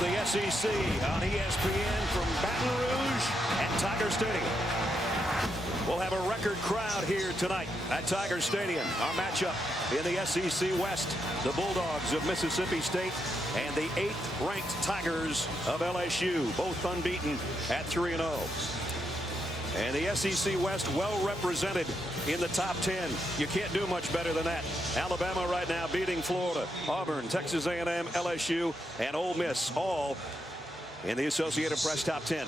It's the SEC on ESPN from Baton Rouge at Tiger Stadium. We'll have a record crowd here tonight at Tiger Stadium. Our matchup in the SEC West, the Bulldogs of Mississippi State and the 8th-ranked Tigers of LSU, both unbeaten at 3-0. And the SEC West well represented in the top 10. You can't do much better than that. Alabama right now beating Florida, Auburn, Texas A&M, LSU, and Ole Miss, all in the Associated Press top 10.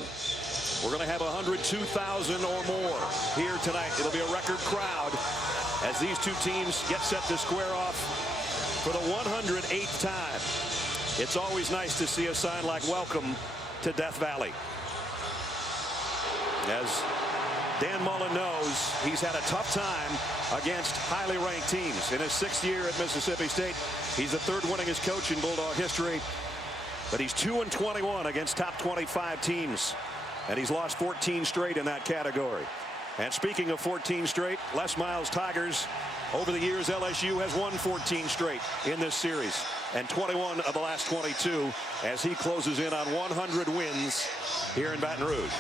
We're going to have 102,000 or more here tonight. It'll be a record crowd as these two teams get set to square off for the 108th time. It's always nice to see a sign like "Welcome to Death Valley." As Dan Mullen knows, he's had a tough time against highly ranked teams. In his 6th year at Mississippi State, he's the 3rd winningest coach in Bulldog history. But he's 2-21 against top 25 teams. And he's lost 14 straight in that category. And speaking of 14 straight, Les Miles' Tigers, over the years, LSU has won 14 straight in this series. And 21 of the last 22 as he closes in on 100 wins here in Baton Rouge.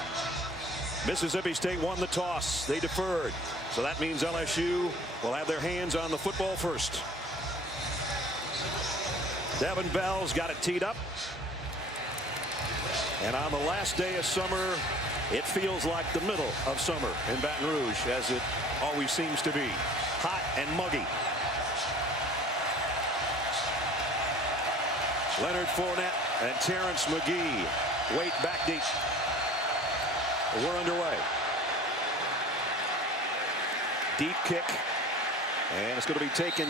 Mississippi State won the toss. They deferred. So that means LSU will have their hands on the football first. Devin Bell's got it teed up. And on the last day of summer, it feels like the middle of summer in Baton Rouge, as it always seems to be. Hot and muggy. Leonard Fournette and Terrence McGee wait back deep. We're underway. Deep kick, and it's going to be taken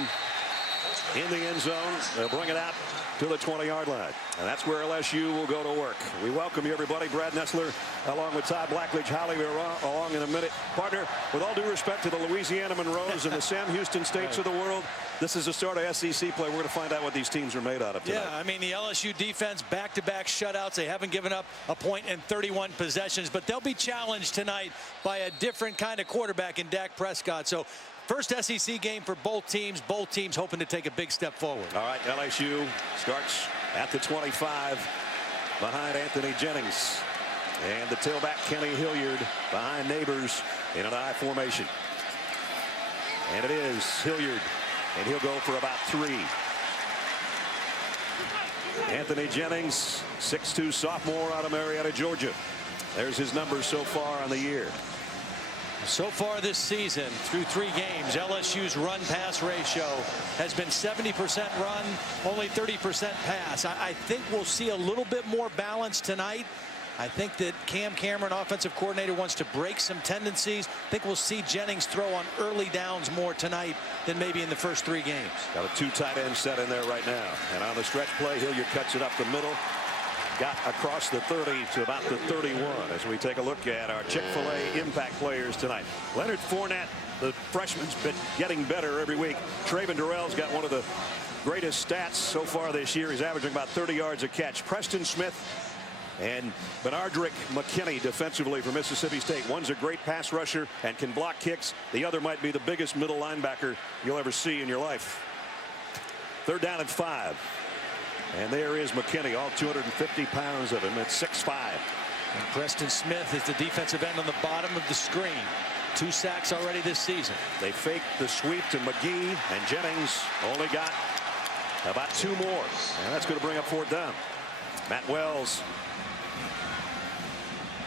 in the end zone. They'll bring it out to the 20-yard line, and that's where LSU will go to work. We welcome you, everybody. Brad Nessler, along with Todd Blackledge, Holly, along in a minute. Partner, with all due respect to the Louisiana Monroes and the Sam Houston States of the world, this is the start of SEC play. We're going to find out what these teams are made out of tonight. Yeah, I mean, the LSU defense, back-to-back shutouts. They haven't given up a point in 31 possessions, but they'll be challenged tonight by a different kind of quarterback in Dak Prescott. So first SEC game for both teams hoping to take a big step forward. All right, LSU starts at the 25 behind Anthony Jennings. And the tailback Kenny Hilliard behind Neighbors in an I formation. And it is Hilliard, and he'll go for about 3. Anthony Jennings, 6'2" sophomore out of Marietta, Georgia. There's his numbers so far on the year. So far this season, through 3 games, LSU's run-pass ratio has been 70% run, only 30% pass. I think we'll see a little bit more balance tonight. I think that Cam Cameron, offensive coordinator, wants to break some tendencies. I think we'll see Jennings throw on early downs more tonight than maybe in the first 3 games. Got a 2 tight end set in there right now. And on the stretch play, Hilliard cuts it up the middle. Got across the 30 to about the 31 as we take a look at our Chick-fil-A impact players tonight. Leonard Fournette, the freshman's been getting better every week. Traven Durrell's got one of the greatest stats so far this year. He's averaging about 30 yards a catch. Preston Smith and Benardrick McKinney defensively for Mississippi State. One's a great pass rusher and can block kicks. The other might be the biggest middle linebacker you'll ever see in your life. 3rd down and 5. And there is McKinney, all 250 pounds of him at 6'5". And Preston Smith is the defensive end on the bottom of the screen. 2 sacks already this season. They faked the sweep to McGee, and Jennings only got about 2 more. And that's going to bring up 4th down. Matt Wells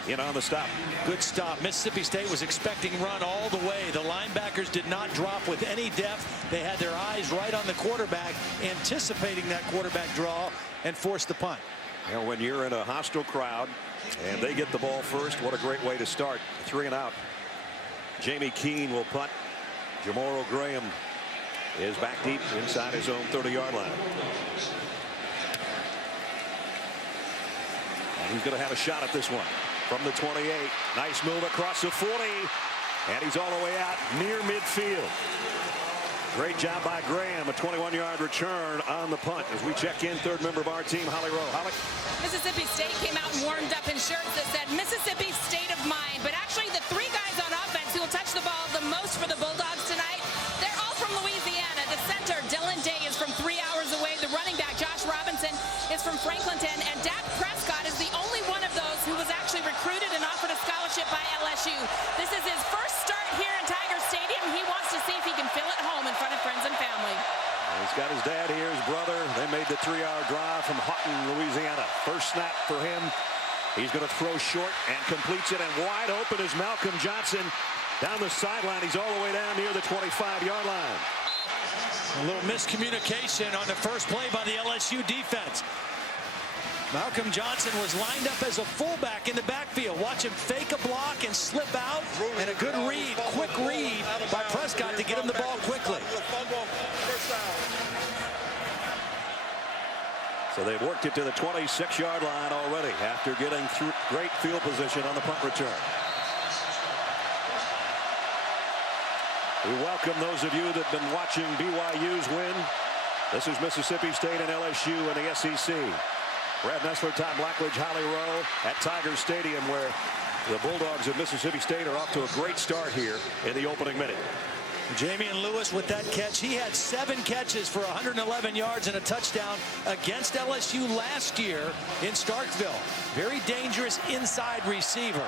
in on the stop. Good stop. Mississippi State was expecting run all the way. The linebackers did not drop with any depth. They had their eyes right on the quarterback, anticipating that quarterback draw, and forced the punt. You know, when you're in a hostile crowd and they get the ball first, what a great way to start. 3 and out. Jamie Keene will punt. Jamoro Graham is back deep inside his own 30-yard line. And he's going to have a shot at this one. From the 28, nice move across the 40, and he's all the way out near midfield. Great job by Graham, a 21-yard return on the punt. As we check in, 3rd member of our team, Holly Rowe. Holly? Mississippi State came out and warmed up in shirts that said Mississippi State of Mind, but actually the 3 guys on offense who will touch the ball the most for the Bulldogs tonight, they're all from Louisiana. The center, Dylan Day, is from 3 hours away. The running back, Josh Robinson, is from Franklinton, and Dak This is his first start here in Tiger Stadium. He wants to see if he can feel at home in front of friends and family. He's got his dad here, his brother. They made the 3-hour drive from Houghton, Louisiana. First snap for him. He's going to throw short and completes it, and wide open is Malcolm Johnson down the sideline. He's all the way down near the 25-yard line. A little miscommunication on the first play by the LSU defense. Malcolm Johnson was lined up as a fullback in the backfield. Watch him fake a block and slip out, and a good read, quick read by Prescott to get him the ball quickly. So they've worked it to the 26-yard line already after getting through great field position on the punt return. We welcome those of you that have been watching BYU's win. This is Mississippi State and LSU in the SEC. Brad Nessler, Tom Blackledge, Holly Rowe at Tiger Stadium, where the Bulldogs of Mississippi State are off to a great start here in the opening minute. Jamian Lewis with that catch. He had 7 catches for 111 yards and a touchdown against LSU last year in Starkville. Very dangerous inside receiver.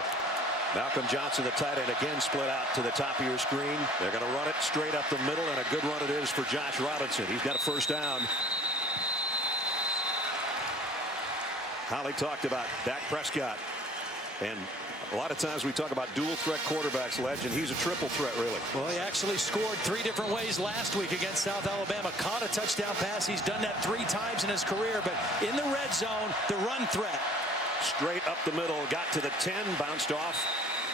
Malcolm Johnson, the tight end, again split out to the top of your screen. They're going to run it straight up the middle, and a good run it is for Josh Robinson. He's got a first down. Holly talked about Dak Prescott, and a lot of times we talk about dual threat quarterbacks, Legend. He's a triple threat, really. Well, he actually scored 3 different ways last week against South Alabama. Caught a touchdown pass. He's done that 3 times in his career, but in the red zone, the run threat. Straight up the middle, got to the 10, bounced off.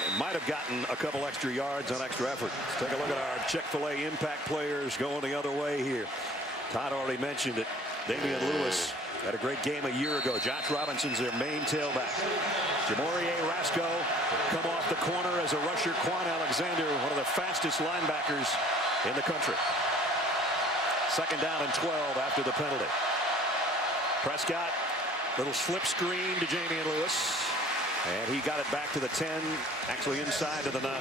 And might have gotten a couple extra yards on extra effort. Let's take a look at our Chick-fil-A impact players going the other way here. Todd already mentioned it. Damian Lewis had a great game a year ago. Josh Robinson's their main tailback. Jamorie Rasco come off the corner as a rusher. Quan Alexander, one of the fastest linebackers in the country. Second down and 12 after the penalty. Prescott, little slip screen to Jamian Lewis. And he got it back to the 10, actually inside to the 9.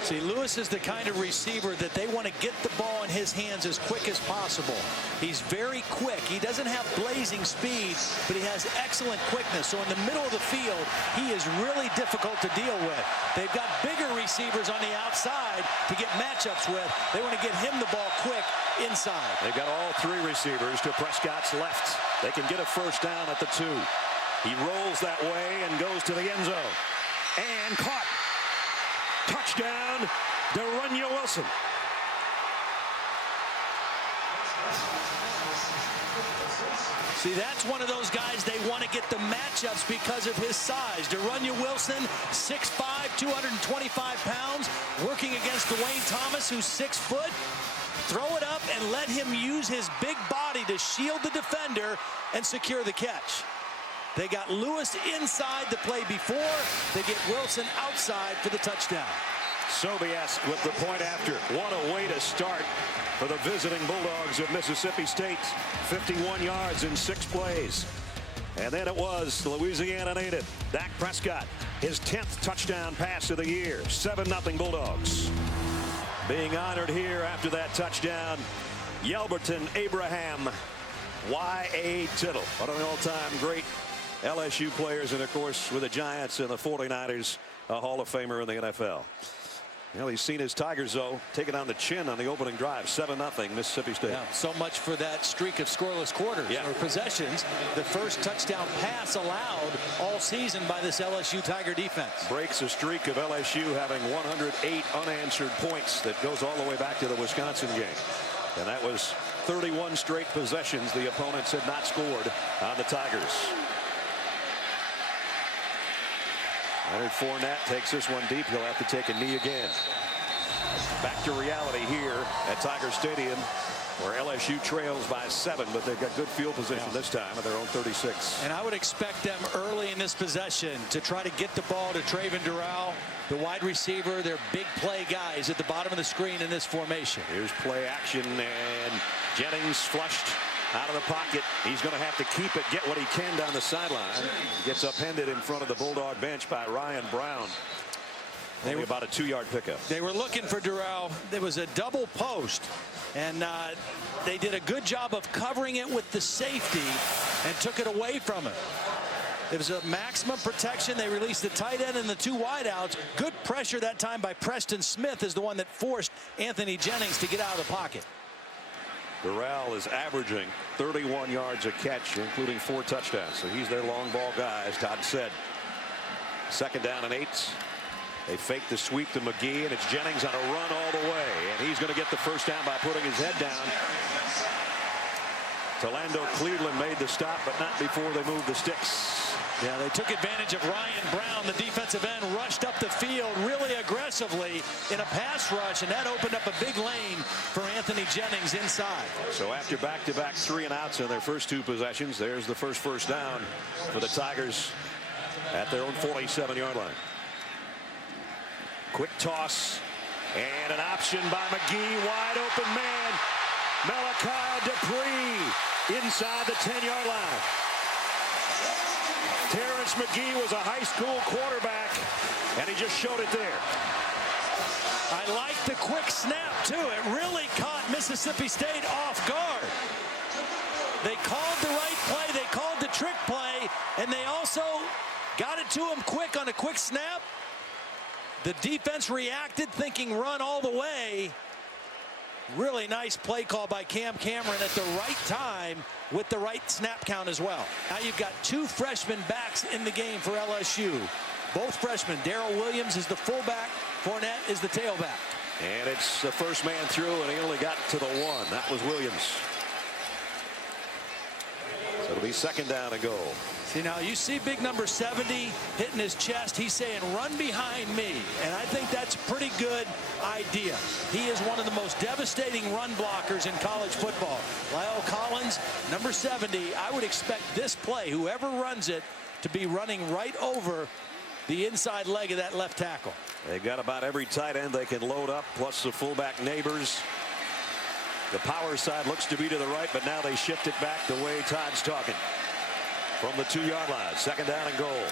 See, Lewis is the kind of receiver that they want to get the ball in his hands as quick as possible. He's very quick. He doesn't have blazing speed, but he has excellent quickness. So in the middle of the field, he is really difficult to deal with. They've got bigger receivers on the outside to get matchups with. They want to get him the ball quick inside. They've got all 3 receivers to Prescott's left. They can get a first down at the 2. He rolls that way and goes to the end zone. And caught. Touchdown, Darryl Wilson. See, that's one of those guys they want to get the matchups because of his size. Darryl Wilson, 6'5", 225 pounds, working against Dwayne Thomas, who's 6 foot. Throw it up and let him use his big body to shield the defender and secure the catch. They got Lewis inside the play before. They get Wilson outside for the touchdown. Sobiesk with the point after. What a way to start for the visiting Bulldogs of Mississippi State. 51 yards in 6 plays. And then it was the Louisiana native, Dak Prescott, his 10th touchdown pass of the year. 7-0 Bulldogs. Being honored here after that touchdown, Yelberton Abraham, Y.A. Tittle. One of the all-time great LSU players, and of course with the Giants and the 49ers, a Hall of Famer in the NFL. Well, he's seen his Tigers, though, taking on the chin on the opening drive. 7-0 Mississippi State. Yeah, so much for that streak of scoreless quarters or possessions. The first touchdown pass allowed all season by this LSU Tiger defense. Breaks a streak of LSU having 108 unanswered points that goes all the way back to the Wisconsin game. And that was 31 straight possessions the opponents had not scored on the Tigers. Leonard Fournette takes this one deep. He'll have to take a knee again. Back to reality here at Tiger Stadium, where LSU trails by 7, but they've got good field position this time at their own 36. And I would expect them early in this possession to try to get the ball to Traven Darryl, the wide receiver. They're big play guys at the bottom of the screen in this formation. Here's play action, and Jennings flushed out of the pocket. He's going to have to keep it, get what he can down the sideline. Gets upended in front of the Bulldog bench by Ryan Brown. Only about a 2-yard pickup. They were looking for Darryl. There was a double post, and they did a good job of covering it with the safety and took it away from him. It was a maximum protection. They released the tight end and the two wideouts. Good pressure that time by Preston Smith is the one that forced Anthony Jennings to get out of the pocket. Darryl is averaging 31 yards a catch, including 4 touchdowns. So he's their long ball guy, as Todd said. 2nd down and 8. They fake the sweep to McGee, and it's Jennings on a run all the way. And he's going to get the first down by putting his head down. Tolando Cleveland made the stop, but not before they moved the sticks. Yeah, they took advantage of Ryan Brown, the defensive end, rushed up the field really aggressively in a pass rush, and that opened up a big lane for Anthony Jennings inside. So after back-to-back 3-and-outs in their first 2 possessions, there's the first down for the Tigers at their own 47-yard line. Quick toss and an option by McGee, wide open man. Malachi Dupree inside the 10-yard line. Terrence McGee was a high school quarterback, and he just showed it there. I like the quick snap, too. It really caught Mississippi State off guard. They called the right play. They called the trick play, and they also got it to him quick on a quick snap. The defense reacted, thinking run all the way. Really nice play call by Cam Cameron at the right time with the right snap count as well. Now you've got 2 freshman backs in the game for LSU. Both freshmen. Darryl Williams is the fullback. Fournette is the tailback. And it's the first man through, and he only got to the 1. That was Williams. So it'll be 2nd down and goal. See, now you see big number 70 hitting his chest. He's saying, run behind me. And I think that's a pretty good idea. He is one of the most devastating run blockers in college football. Lyle Collins, number 70, I would expect this play, whoever runs it, to be running right over the inside leg of that left tackle. They've got about every tight end they can load up, plus the fullback neighbors. The power side looks to be to the right, but now they shift it back the way Todd's talking. From the 2-yard line, 2nd down and goal.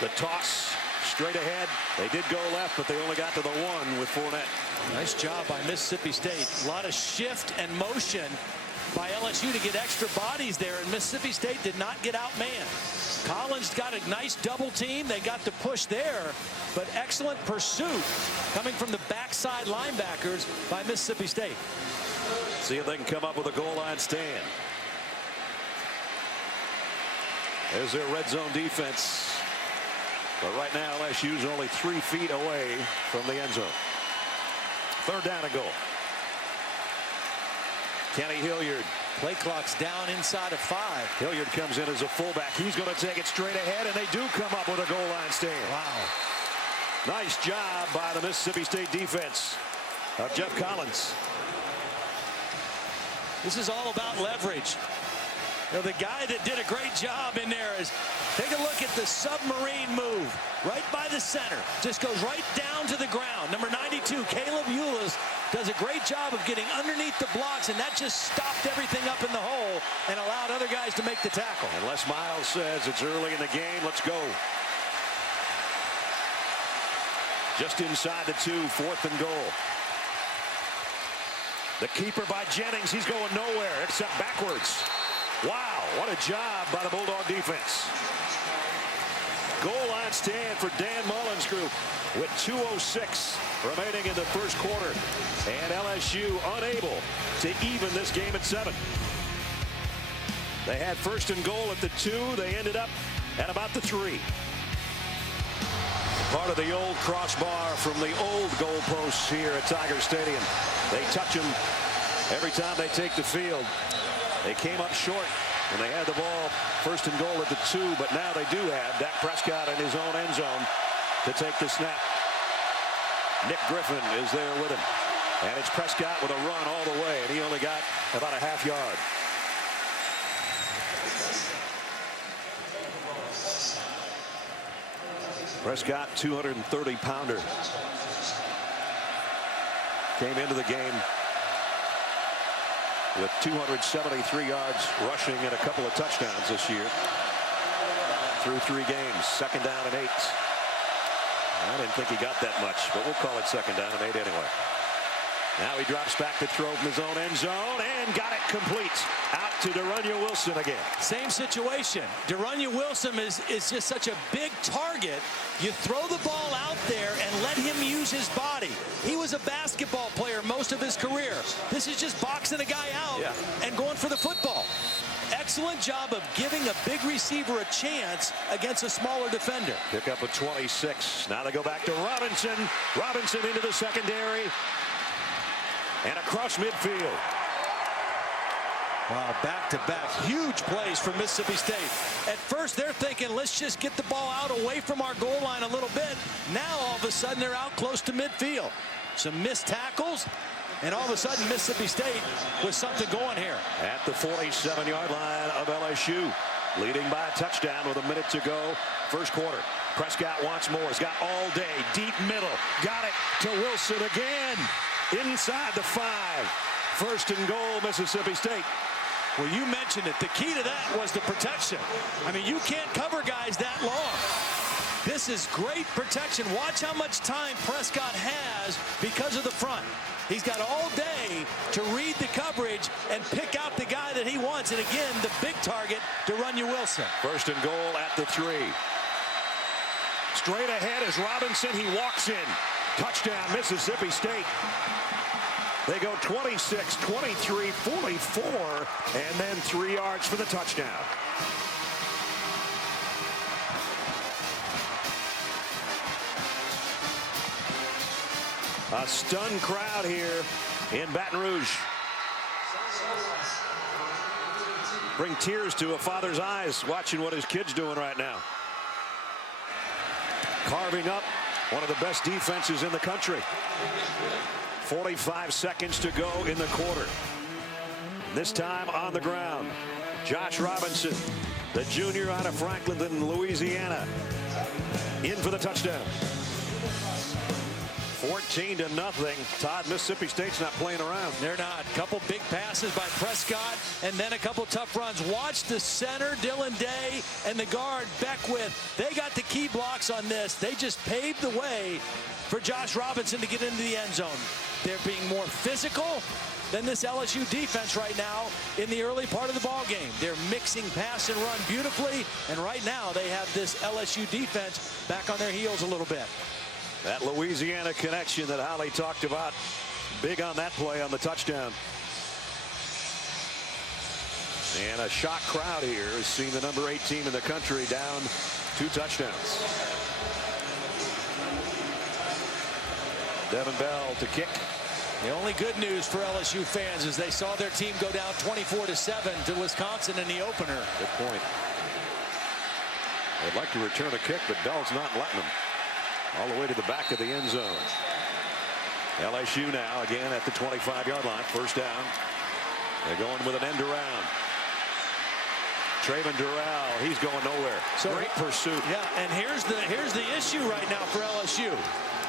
The toss straight ahead. They did go left, but they only got to the 1 with Fournette. Nice job by Mississippi State. A lot of shift and motion by LSU to get extra bodies there, and Mississippi State did not get outmanned. Collins got a nice double team. They got the push there, but excellent pursuit coming from the backside linebackers by Mississippi State. See if they can come up with a goal line stand. There's their red zone defense. But right now, LSU's only 3 feet away from the end zone. 3rd down and goal. Kenny Hilliard. Play clock's down inside of 5. Hilliard comes in as a fullback. He's going to take it straight ahead, and they do come up with a goal line stand. Wow. Nice job by the Mississippi State defense of Jeff Collins. This is all about leverage. You know, the guy that did a great job in there is, take a look at the submarine move right by the center. Just goes right down to the ground. Number 92, Caleb Eulis, does a great job of getting underneath the blocks, and that just stopped everything up in the hole and allowed other guys to make the tackle. And Les Miles says it's early in the game. Let's go. Just inside the 2, 4th and goal. The keeper by Jennings. He's going nowhere except backwards. Wow, what a job by the Bulldog defense. Goal line stand for Dan Mullen's group with 2:06 remaining in the first quarter. And LSU unable to even this game at 7. They had 1st and goal at the 2. They ended up at about the 3. Part of the old crossbar from the old goalposts here at Tiger Stadium. They touch them every time they take the field. They came up short when they had the ball 1st and goal at the 2, but now they do have Dak Prescott in his own end zone to take the snap. Nick Griffin is there with him. And it's Prescott with a run all the way, and he only got about a half yard. Prescott, 230-pounder. Came into the game with 273 yards rushing and a couple of touchdowns this year through 3 games. 2nd down and 8. I didn't think he got that much, but we'll call it 2nd down and 8 anyway. Now he drops back to throw from his own end zone and got it complete. Out to Darryl Wilson again. Same situation. Darryl Wilson is just such a big target. You throw the ball out there and let him use his body. He was a basketball player most of his career. This is just boxing a guy out and going for the football. Excellent job of giving a big receiver a chance against a smaller defender. Pick up a 26. Now they go back to Robinson. Robinson into the secondary. And across midfield. Wow, back-to-back. Huge plays for Mississippi State. At first, they're thinking, let's just get the ball out away from our goal line a little bit. Now, all of a sudden, they're out close to midfield. Some missed tackles. And all of a sudden, Mississippi State with something going here. At the 47-yard line of LSU. Leading by a touchdown with a minute to go. First quarter. Prescott wants more. He's got all day. Deep middle. Got it to Wilson again. Inside the 5. First and goal, Mississippi State. Well, you mentioned it. The key to that was the protection. I mean, you can't cover guys that long. This is great protection. Watch how much time Prescott has because of the front. He's got all day to read the coverage and pick out the guy that he wants. And again, the big target, Darryl Wilson. First and goal at the 3. Straight ahead is Robinson. He walks in. Touchdown, Mississippi State. They go 26, 23, 44, and then 3 yards for the touchdown. A stunned crowd here in Baton Rouge. Bring tears to a father's eyes watching what his kid's doing right now. Carving up one of the best defenses in the country. 45 seconds to go in the quarter. This time on the ground. Josh Robinson, the junior out of Franklin, Louisiana, in for the touchdown. 14-0. Todd, Mississippi State's not playing around. They're not. Couple big passes by Prescott and then a couple tough runs. Watch the center, Dylan Day, and the guard, Beckwith. They got the key blocks on this. They just paved the way for Josh Robinson to get into the end zone. They're being more physical than this LSU defense right now in the early part of the ball game. They're mixing pass and run beautifully, and right now they have this LSU defense back on their heels a little bit. That Louisiana connection that Holly talked about, big on that play on the touchdown. And a shocked crowd here has seen the number 8 team in the country down 2 touchdowns. Devin Bell to kick. The only good news for LSU fans is they saw their team go down 24-7 to Wisconsin in the opener. Good point. They'd like to return a kick, but Bell's not letting them. All the way to the back of the end zone. LSU now again at the 25-yard line. First down. They're going with an end around. Trayvon Durrell, he's going nowhere. So great pursuit. Yeah, and here's the issue right now for LSU.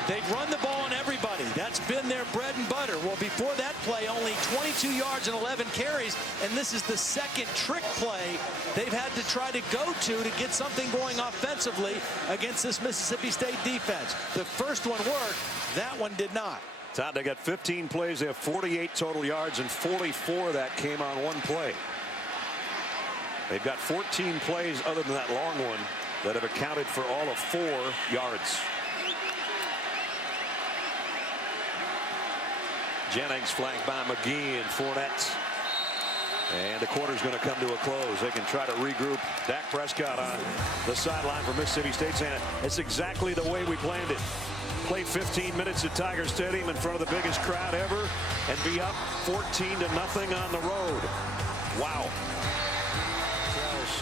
They've run the ball on everybody. That's been their bread and butter. Well, before that play, only 22 yards and 11 carries, and this is the second trick play they've had to try to go to get something going offensively against this Mississippi State defense. The first one worked. That one did not. Todd, they got 15 plays. They have 48 total yards, and 44 of that came on one play. They've got 14 plays other than that long one that have accounted for all of 4 yards. Jennings flanked by McGee and Fournette. And the quarter's going to come to a close. They can try to regroup. Dak Prescott on the sideline for Mississippi State saying it's exactly the way we planned it. Play 15 minutes at Tiger Stadium in front of the biggest crowd ever and be up 14-0 on the road. Wow.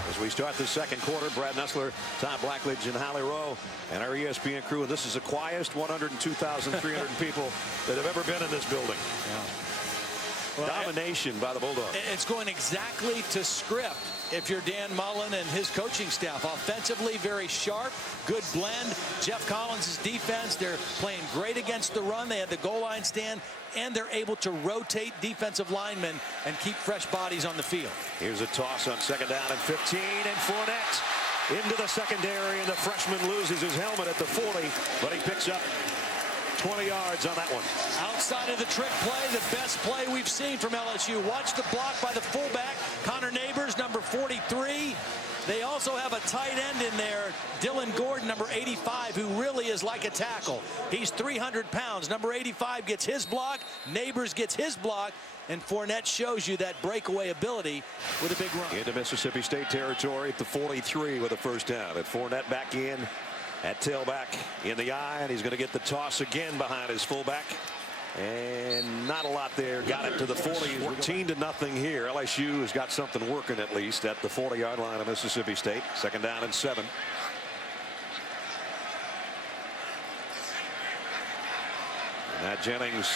As we start the second quarter, Brad Nessler, Tom Blackledge, and Holly Rowe, and our ESPN crew. And this is the quietest 102,300 people that have ever been in this building. Yeah. Well, domination by the Bulldogs. It's going exactly to script if you're Dan Mullen and his coaching staff. Offensively, very sharp, good blend. Jeff Collins' defense, they're playing great against the run. They had the goal line stand, and they're able to rotate defensive linemen and keep fresh bodies on the field. Here's a toss on second down and 15, and Fournette into the secondary, and the freshman loses his helmet at the 40, but he picks up 20 yards on that one. Outside of the trick play, the best play we've seen from LSU. Watch the block by the fullback, Connor Neighbors, number 43. They also have a tight end in there, Dylan Gordon, number 85, who really is like a tackle. He's 300 pounds. Number 85 gets his block, Neighbors gets his block, and Fournette shows you that breakaway ability with a big run. Into Mississippi State territory at the 43 with a first down. And Fournette back in at tailback in the eye, and he's going to get the toss again behind his fullback. And not a lot there. Got it to the 40. 14-0 here. LSU has got something working at least at the 40-yard line of Mississippi State. Second down and 7. And that Jennings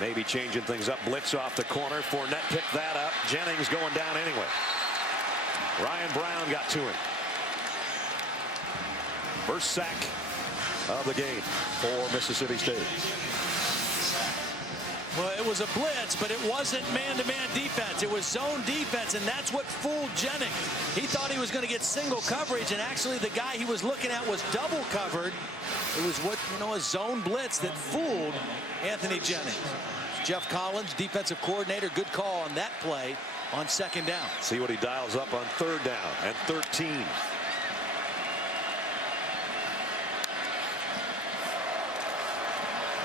maybe changing things up. Blitz off the corner. Fournette picked that up. Jennings going down anyway. Ryan Brown got to him. First sack of the game for Mississippi State. Well, it was a blitz, but it wasn't man-to-man defense. It was zone defense, and that's what fooled Jennings. He thought he was going to get single coverage, and actually the guy he was looking at was double covered. It was a zone blitz that fooled Anthony Jennings. Jeff Collins, defensive coordinator, good call on that play on second down. See what he dials up on third down and 13.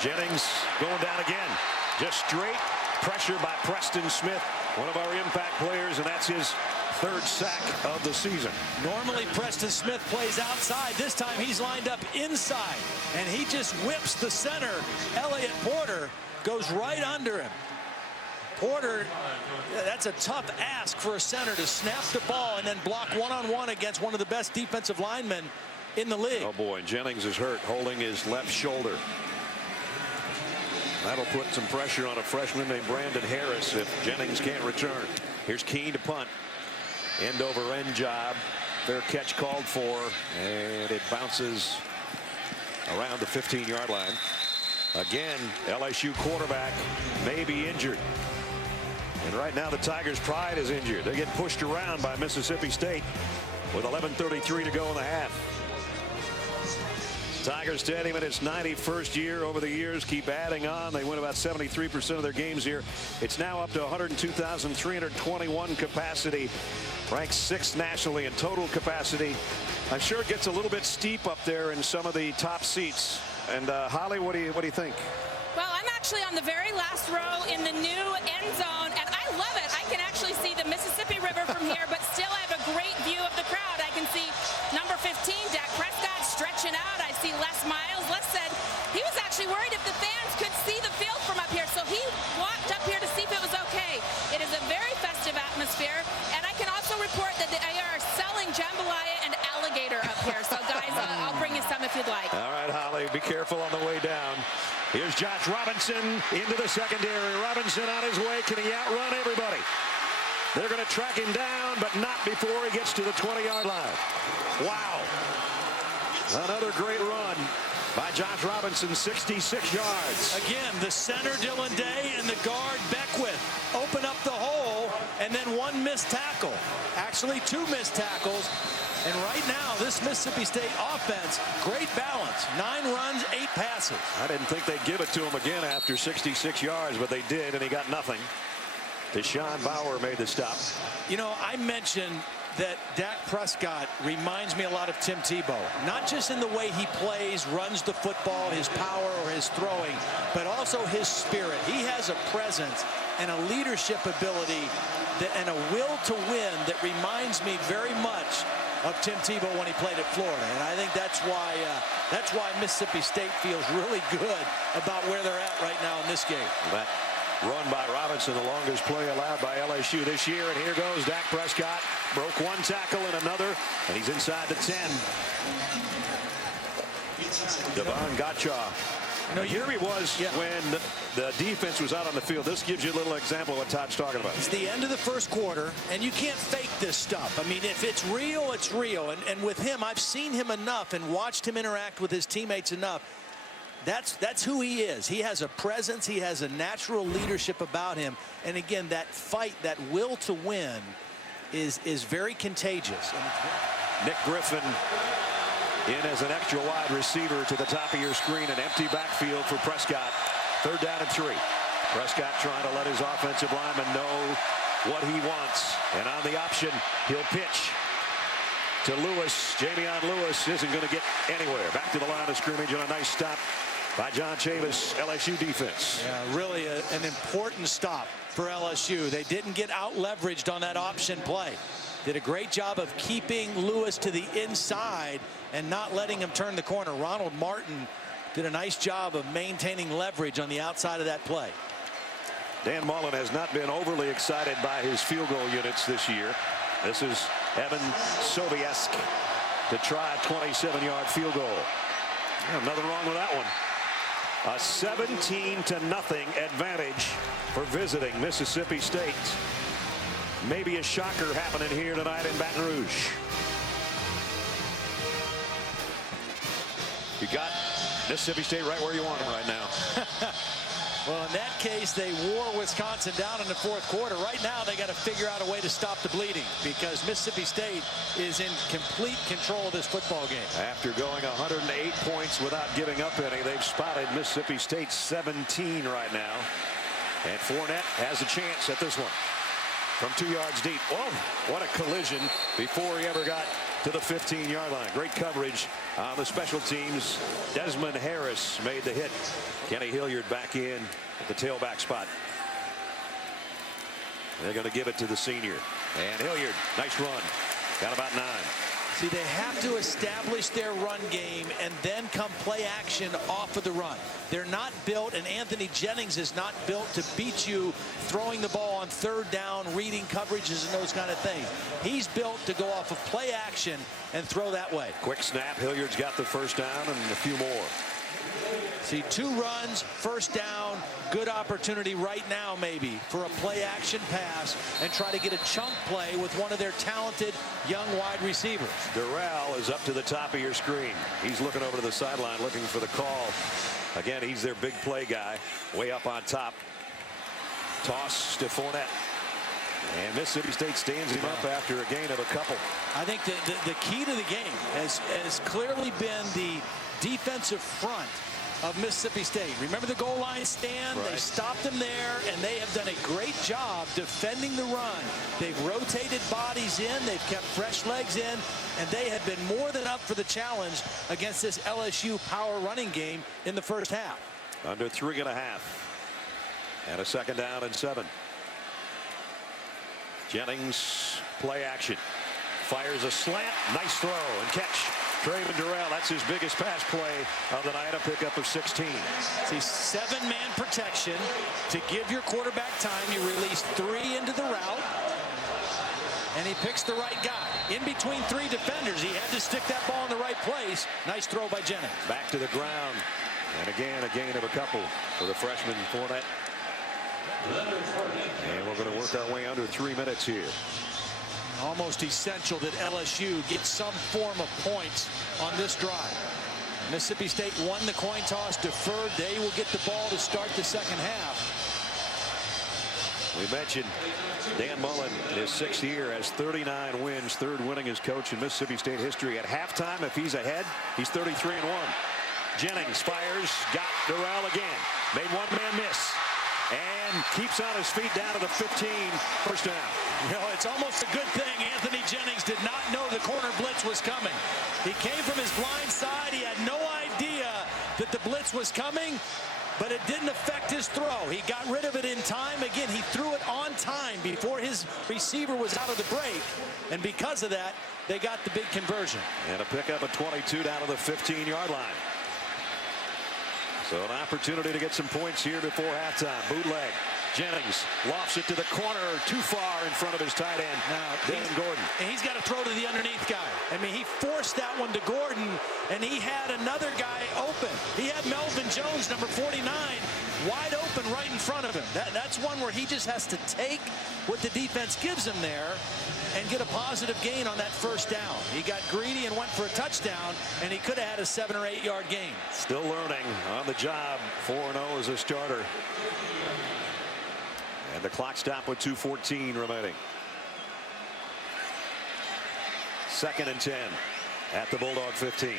Jennings going down again. Just straight pressure by Preston Smith, one of our impact players, and that's his third sack of the season. Normally Preston Smith plays outside. This time he's lined up inside, and he just whips the center. Elliott Porter goes right under him. Porter, that's a tough ask for a center to snap the ball and then block one-on-one against one of the best defensive linemen in the league. Oh boy, Jennings is hurt, holding his left shoulder. That'll put some pressure on a freshman named Brandon Harris if Jennings can't return. Here's Keene to punt. End over end job. Fair catch called for, and it bounces around the 15-yard line. Again, LSU quarterback may be injured. And right now the Tigers' pride is injured. They get pushed around by Mississippi State with 11:33 to go in the half. Tiger Stadium in its 91st year. Over the years keep adding on. They win about 73% of their games here. It's now up to 102,321 capacity. Ranked 6th nationally in total capacity. I'm sure it gets a little bit steep up there in some of the top seats. And Holly, what do you think? Well, I'm actually on the very last row in the new end zone, and I love it. I can actually see the Mississippi River from here, but still I have a great view of the crowd. I can see number 15, Dak Prescott, stretching out. I see Les Miles. Les said he was actually worried if the fans could see the field from up here, so he walked up here to see if it was okay. It is a very festive atmosphere, and I can also report that they are selling jambalaya and alligator up here. So, guys, I'll bring you some if you'd like. All right, Holly, be careful on the way down. Here's Josh Robinson into the secondary. Robinson on his way. Can he outrun everybody? They're going to track him down, but not before he gets to the 20-yard line. Wow. Another great run by Josh Robinson, 66 yards. Again, the center, Dylan Day, and the guard, Beckwith, open up the hole, and then one missed tackle. Actually, 2 missed tackles. And right now, this Mississippi State offense, great balance. 9 runs, 8 passes. I didn't think they'd give it to him again after 66 yards, but they did, and he got nothing. Deshaun Bauer made the stop. You know, I mentioned that Dak Prescott reminds me a lot of Tim Tebow. Not just in the way he plays, runs the football, his power or his throwing, but also his spirit. He has a presence and a leadership ability and a will to win that reminds me very much of Tim Tebow when he played at Florida. And I think that's why Mississippi State feels really good about where they're at right now in this game. That run by Robinson, the longest play allowed by LSU this year. And here goes Dak Prescott. Broke one tackle and another, and he's inside the 10. Devon Gotcha. No, here he was when the defense was out on the field. This gives you a little example of what Todd's talking about. It's the end of the first quarter, and you can't fake this stuff. I mean, if it's real, it's real. And with him, I've seen him enough and watched him interact with his teammates enough. That's who he is. He has a presence. He has a natural leadership about him. And again, that fight, that will to win is very contagious. Nick Griffin in as an extra wide receiver to the top of your screen. An empty backfield for Prescott. 3rd down and 3. Prescott trying to let his offensive lineman know what he wants. And on the option, he'll pitch to Lewis. Jamion Lewis isn't going to get anywhere. Back to the line of scrimmage and a nice stop by John Chavis, LSU defense. Yeah, really an important stop for LSU. They didn't get out leveraged on that option play. Did a great job of keeping Lewis to the inside and not letting him turn the corner. Ronald Martin did a nice job of maintaining leverage on the outside of that play. Dan Mullen has not been overly excited by his field goal units this year. This is Evan Sobiesk to try a 27-yard field goal. Yeah, nothing wrong with that one. A 17-0 advantage for visiting Mississippi State. Maybe a shocker happening here tonight in Baton Rouge. You got Mississippi State right where you want them right now. Well, in that case, they wore Wisconsin down in the 4th quarter. Right now, they got to figure out a way to stop the bleeding because Mississippi State is in complete control of this football game. After going 108 points without giving up any, they've spotted Mississippi State 17 right now. And Fournette has a chance at this one from 2 yards deep. Oh, what a collision before he ever got to the 15-yard line. Great coverage on the special teams. Desmond Harris made the hit. Kenny Hilliard back in at the tailback spot. They're going to give it to the senior. And Hilliard, nice run. Got about 9. See, they have to establish their run game and then come play action off of the run. They're not built, and Anthony Jennings is not built to beat you throwing the ball on 3rd down, reading coverages and those kind of things. He's built to go off of play action and throw that way. Quick snap. Hilliard's got the 1st down and a few more. See, 2 runs, 1st down, good opportunity right now maybe for a play action pass and try to get a chunk play with one of their talented young wide receivers. Darryl is up to the top of your screen. He's looking over to the sideline looking for the call. Again, he's their big play guy way up on top. Toss to Fournette. And Mississippi State stands him up after a gain of a couple. I think the key to the game has clearly been the defensive front of Mississippi State. Remember the goal line stand? Right. They stopped them there, and they have done a great job defending the run. They've rotated bodies in, they've kept fresh legs in, and they have been more than up for the challenge against this LSU power running game in the 1st half. Under 3.5. And a 2nd down and 7. Jennings, play action. Fires a slant, nice throw and catch. Traven Darryl, that's his biggest pass play of the night, a pickup of 16. See, 7-man protection to give your quarterback time. You release 3 into the route, and he picks the right guy. In between 3 defenders, he had to stick that ball in the right place. Nice throw by Jennings. Back to the ground, and again, a gain of a couple for the freshman Fournette. And we're going to work our way under 3 minutes here. Almost essential that LSU get some form of points on this drive. Mississippi State won the coin toss, deferred. They will get the ball to start the 2nd half. We mentioned Dan Mullen in his 6th year has 39 wins, 3rd winningest coach in Mississippi State history. At halftime, if he's ahead, he's 33-1. Jennings fires, got Darryl again. Made one man miss. And keeps on his feet down to the 15, 1st down. You know, it's almost a good thing Anthony Jennings did not know the corner blitz was coming. He came from his blind side. He had no idea that the blitz was coming, but it didn't affect his throw. He got rid of it in time. Again, he threw it on time before his receiver was out of the break. And because of that, they got the big conversion. And a pickup at 22 down to the 15-yard line. So an opportunity to get some points here before halftime. Bootleg. Jennings lofts it to the corner, too far in front of his tight end. Now, Dan Gordon. And he's got to throw to the underneath guy. I mean, he forced that one to Gordon, and he had another guy open. He had Melvin Jones, number 49, wide open right in front of him. That's one where he just has to take what the defense gives him there and get a positive gain on that 1st down. He got greedy and went for a touchdown, and he could have had a 7 or 8 yard gain. Still learning on the job. 4-0 as a starter. And the clock stopped with 2:14 remaining. 2nd and 10 at the Bulldog 15.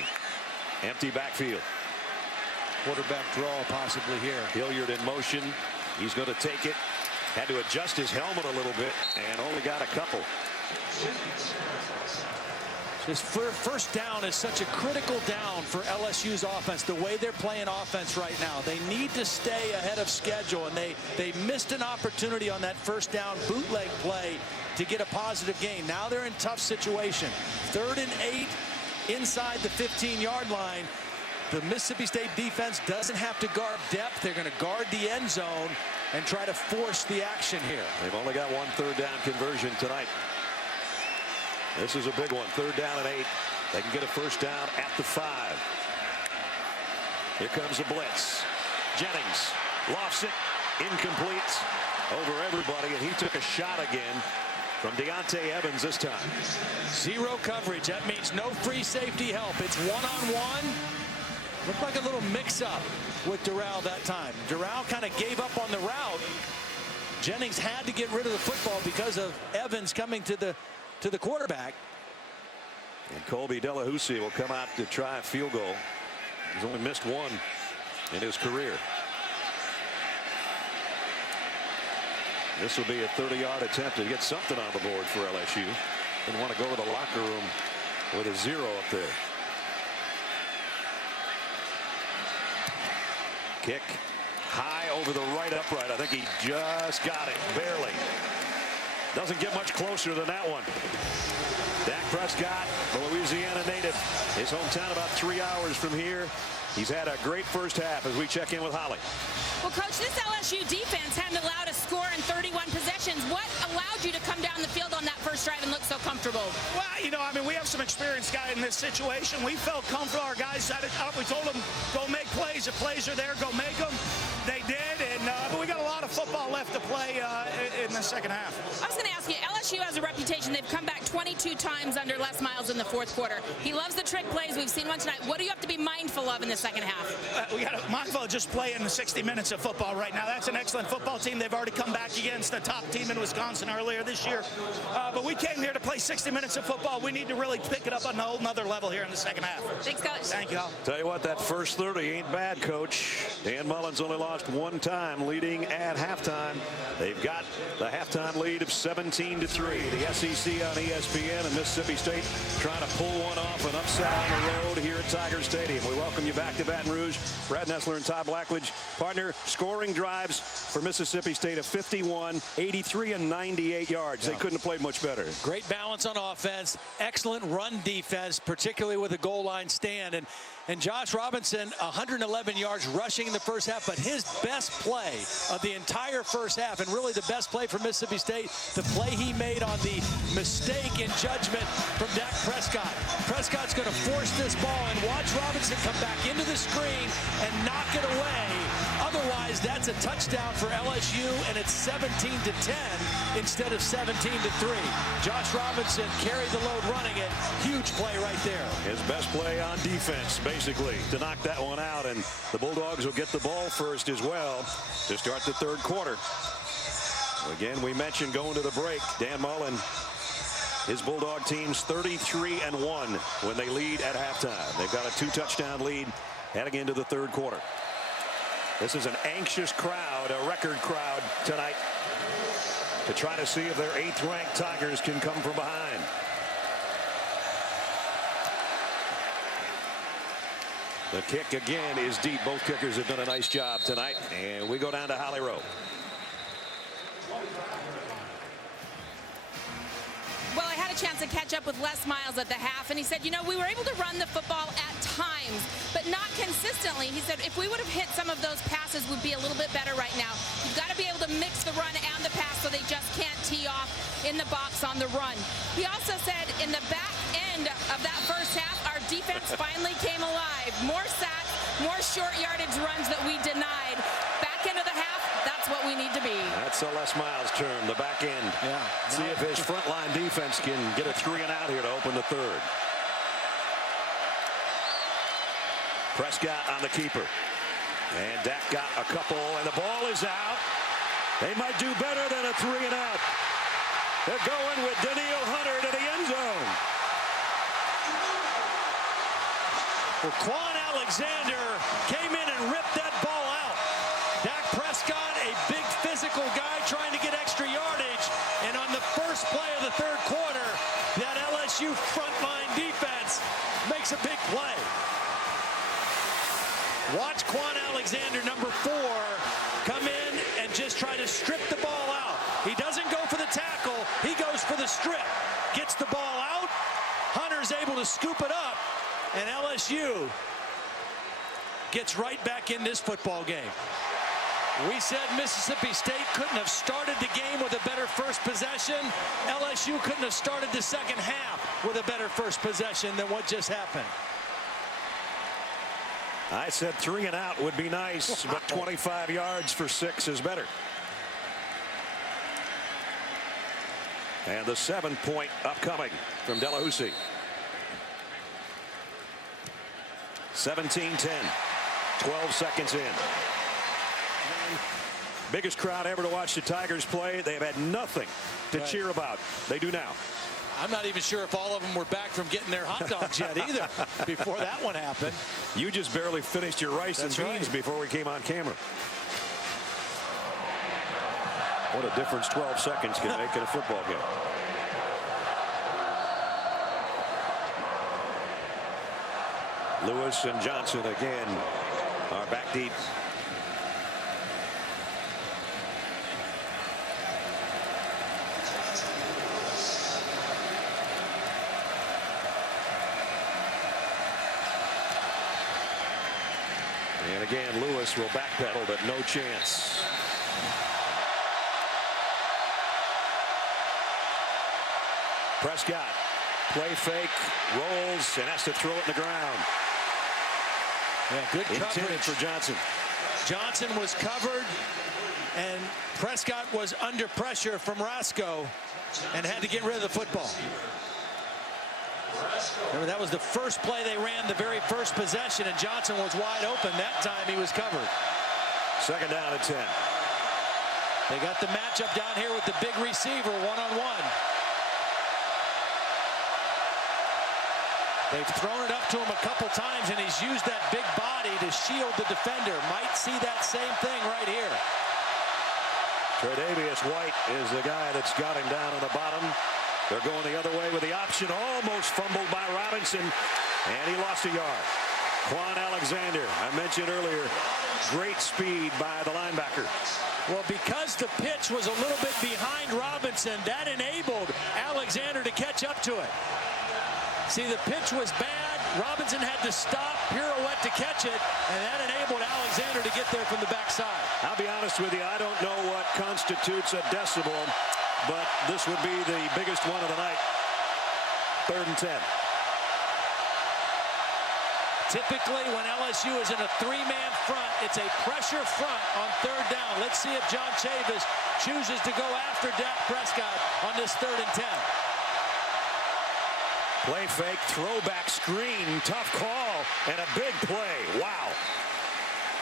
Empty backfield. Quarterback draw possibly here. Hilliard in motion. He's going to take it. Had to adjust his helmet a little bit and only got a couple. This first down is such a critical down for LSU's offense, the way they're playing offense right now. They need to stay ahead of schedule, and they missed an opportunity on that first down bootleg play to get a positive gain. Now they're in a tough situation. 3rd and 8 inside the 15-yard line. The Mississippi State defense doesn't have to guard depth. They're going to guard the end zone and try to force the action here. They've only got one 3rd down conversion tonight. This is a big one. 3rd down and 8. They can get a first down at the 5. Here comes a blitz. Jennings lofts it, incomplete over everybody, and he took a shot again from Deontay Evans this time. Zero coverage. That means no free safety help. It's one-on-one. Looked like a little mix-up with Darryl that time. Darryl kind of gave up on the route. Jennings had to get rid of the football because of Evans coming to the quarterback. And Colby Delahousie will come out to try a field goal. He's only missed one in his career. This will be a 30-yard attempt to get something on the board for LSU. Didn't want to go to the locker room with a 0 up there. Kick high over the right upright. I think he just got it, barely. Doesn't get much closer than that one. Dak Prescott, the Louisiana native. His hometown about 3 hours from here. He's had a great first half as we check in with Holly. Well, Coach, this LSU defense hadn't allowed a score in 31 possessions. What allowed you to come down the field on that first drive and look so comfortable? Well, you know, I mean, we have some experienced guy in this situation. We felt comfortable. Our guys set it up. We told them, go make plays. If plays are there, go make them. They did, but we got a lot of football left to play in the second half. I was going to ask you, LSU has a reputation. They've come back 22 times under Les Miles in the fourth quarter. He loves the trick plays. We've seen one tonight. What do you have to be mindful of in the second half? We got to be mindful of just playing the 60 minutes of football right now. That's an excellent football team. They've already come back against the top team in Wisconsin earlier this year. But we came here to play 60 minutes of football. We need to really pick it up on a whole nother level here in the second half. Thanks, Coach. Thank you all. Tell you what, that first 30 ain't bad, Coach. Dan Mullen's only lost one time, leading at halftime. They've got the halftime lead of 17-3. The SEC on ESPN and Mississippi State trying to pull one off, an upset on the road here at Tiger Stadium. We welcome you back to Baton Rouge. Brad Nessler and Todd Blackledge, partner, scoring drives for Mississippi State of 51, 83, and 98 yards. They couldn't have played much better. Great balance on offense, excellent run defense, particularly with a goal line stand. And Josh Robinson, 111 yards rushing in the first half, but his best play of the entire first half, and really the best play for Mississippi State, the play he made on the mistake in judgment from Dak Prescott. Prescott's going to force this ball, and watch Robinson come back into the screen and knock it away. Otherwise, that's a touchdown for LSU, and it's 17-10 instead of 17-3. Josh Robinson carried the load running it. Huge play right there. His best play on defense, basically, to knock that one out, and the Bulldogs will get the ball first as well to start the third quarter. Again, we mentioned going to the break. Dan Mullen, his Bulldog team's 33-1 when they lead at halftime. They've got a 2-touchdown lead heading into the third quarter. This is an anxious crowd, a record crowd tonight, to try to see if their 8th-ranked Tigers can come from behind. The kick again is deep. Both kickers have done a nice job tonight, and we go down to Holly Rowe. Well, I had a chance to catch up with Les Miles at the half, and he said, you know, we were able to run the football at times, but not consistently. He said, if we would have hit some of those passes, we'd be a little bit better right now. You've got to be able to mix the run and the pass so they just can't tee off in the box on the run. He also said in the back end of that first half, our defense finally came alive. More sacks, more short yardage runs that we denied. Back into the half, that's what we need to be. That's a Les Miles term, the back end. Yeah. See if his frontline defense can get a 3 and out here to open the third. Prescott on the keeper. And Dak got a couple, and the ball is out. They might do better than a 3 and out. They're going with Daniil Hunter to the end zone. Well, Quan Alexander came in and ripped that ball out. Dak Prescott, a big physical guy trying to get extra yardage. And on the first play of the third quarter, that LSU frontline defense makes a big play. Watch Quan Alexander, number 4, come in and just try to strip the ball out. He doesn't go for the tackle. He goes for the strip. Gets the ball out. Hunter's able to scoop it up. And LSU gets right back in this football game. We said Mississippi State couldn't have started the game with a better first possession. LSU couldn't have started the second half with a better first possession than what just happened. I said 3 and out would be nice, but 25 yards for 6 is better. And the 7-point upcoming from Delahousie. 17-10. 12 seconds in. Biggest crowd ever to watch the Tigers play. They've had nothing to cheer about. They do now. I'm not even sure if all of them were back from getting their hot dogs yet either before that one happened. You just barely finished your rice and beans before we came on camera. What a difference 12 seconds can make in a football game. Lewis and Johnson again are back deep. And again, Lewis will backpedal, but no chance. Prescott, play fake, rolls, and has to throw it in the ground. Yeah, good coverage for Johnson. Johnson was covered, and Prescott was under pressure from Rasco and had to get rid of the football. Remember, that was the first play they ran, the very first possession, and Johnson was wide open. That time he was covered. Second down and 10. They got the matchup down here with the big receiver, one-on-one. They've thrown it up to him a couple times, and he's used that big body to shield the defender. Might see that same thing right here. Tre'Davious White is the guy that's got him down on the bottom. They're going the other way with the option. Almost fumbled by Robinson, and he lost a yard. Quan Alexander, I mentioned earlier, great speed by the linebacker. Well, because the pitch was a little bit behind Robinson, that enabled Alexander to catch up to it. See, the pitch was bad. Robinson had to stop, pirouette to catch it, and that enabled Alexander to get there from the backside. I'll be honest with you, I don't know what constitutes a decibel, but this would be the biggest one of the night. 3rd and 10. Typically, when LSU is in a 3-man front, it's a pressure front on 3rd down. Let's see if John Chavis chooses to go after Dak Prescott on this 3rd and 10. Play fake, throwback screen, tough call, and a big play. Wow.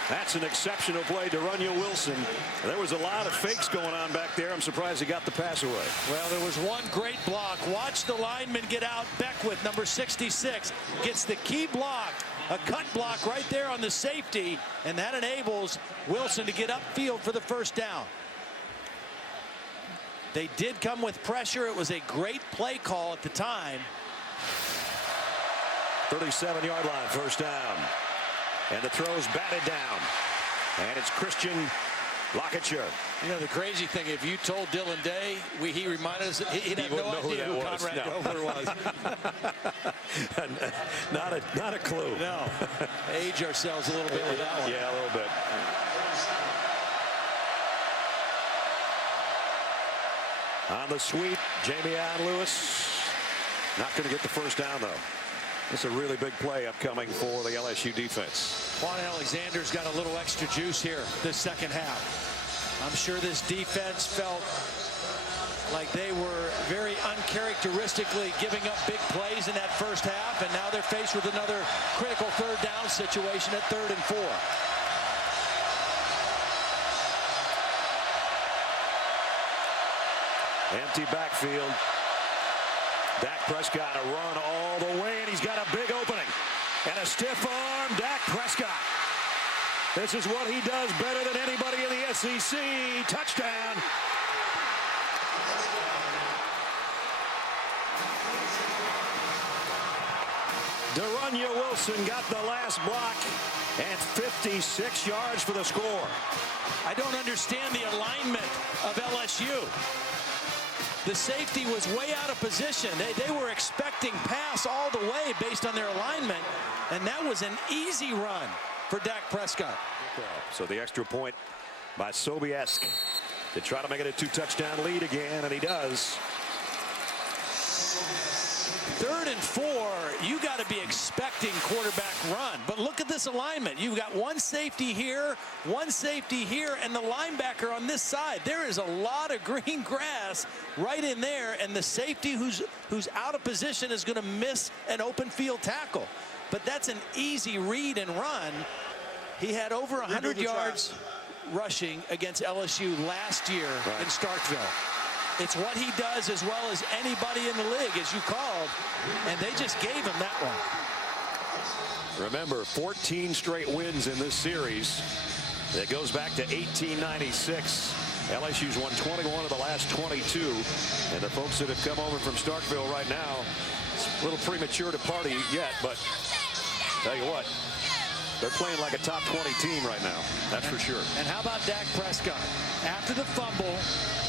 That's an exceptional play to Runya Wilson. There was a lot of fakes going on back there. I'm surprised he got the pass away. Well, there was one great block. Watch the lineman get out. Beckwith, number 66, gets the key block, a cut block right there on the safety, and that enables Wilson to get upfield for the first down. They did come with pressure. It was a great play call at the time. 37-yard line, first down. And the throw's batted down. And it's Christian Locketcher. You know, the crazy thing, if you told Dylan Day, he reminded us, he'd have no idea who Conrad Gover was. Not a clue. No. Age ourselves a little bit with that one. Yeah, a little bit. On the sweep, Jamie Lewis. Not going to get the first down, though. It's a really big play upcoming for the LSU defense. Quan Alexander's got a little extra juice here this second half. I'm sure this defense felt like they were very uncharacteristically giving up big plays in that first half, and now they're faced with another critical 3rd down situation at 3rd and 4. Empty backfield. Dak Prescott a run all the way, and he's got a big opening. And a stiff arm. arm, Dak Prescott. This is what he does better than anybody in the SEC. Touchdown. Darryl Wilson got the last block and 56 yards for the score. I don't understand the alignment of LSU. The safety was way out of position. They were expecting pass all the way based on their alignment, and that was an easy run for Dak Prescott. So the extra point by Sobiesk to try to make it a 2-touchdown lead again, and he does. 3rd and 4, you got to be expecting quarterback run. But look at this alignment. You've got one safety here, and the linebacker on this side. There is a lot of green grass right in there, and the safety who's out of position is going to miss an open field tackle. But that's an easy read and run. He had over 100 yards rushing against LSU last year in Starkville. It's what he does as well as anybody in the league, as you called, and they just gave him that one. Remember, 14 straight wins in this series. It goes back to 1896. LSU's won 21 of the last 22, and the folks that have come over from Starkville right now, it's a little premature to party yet, but tell you what, they're playing like a top 20 team right now. That's for sure. And how about Dak Prescott? After the fumble,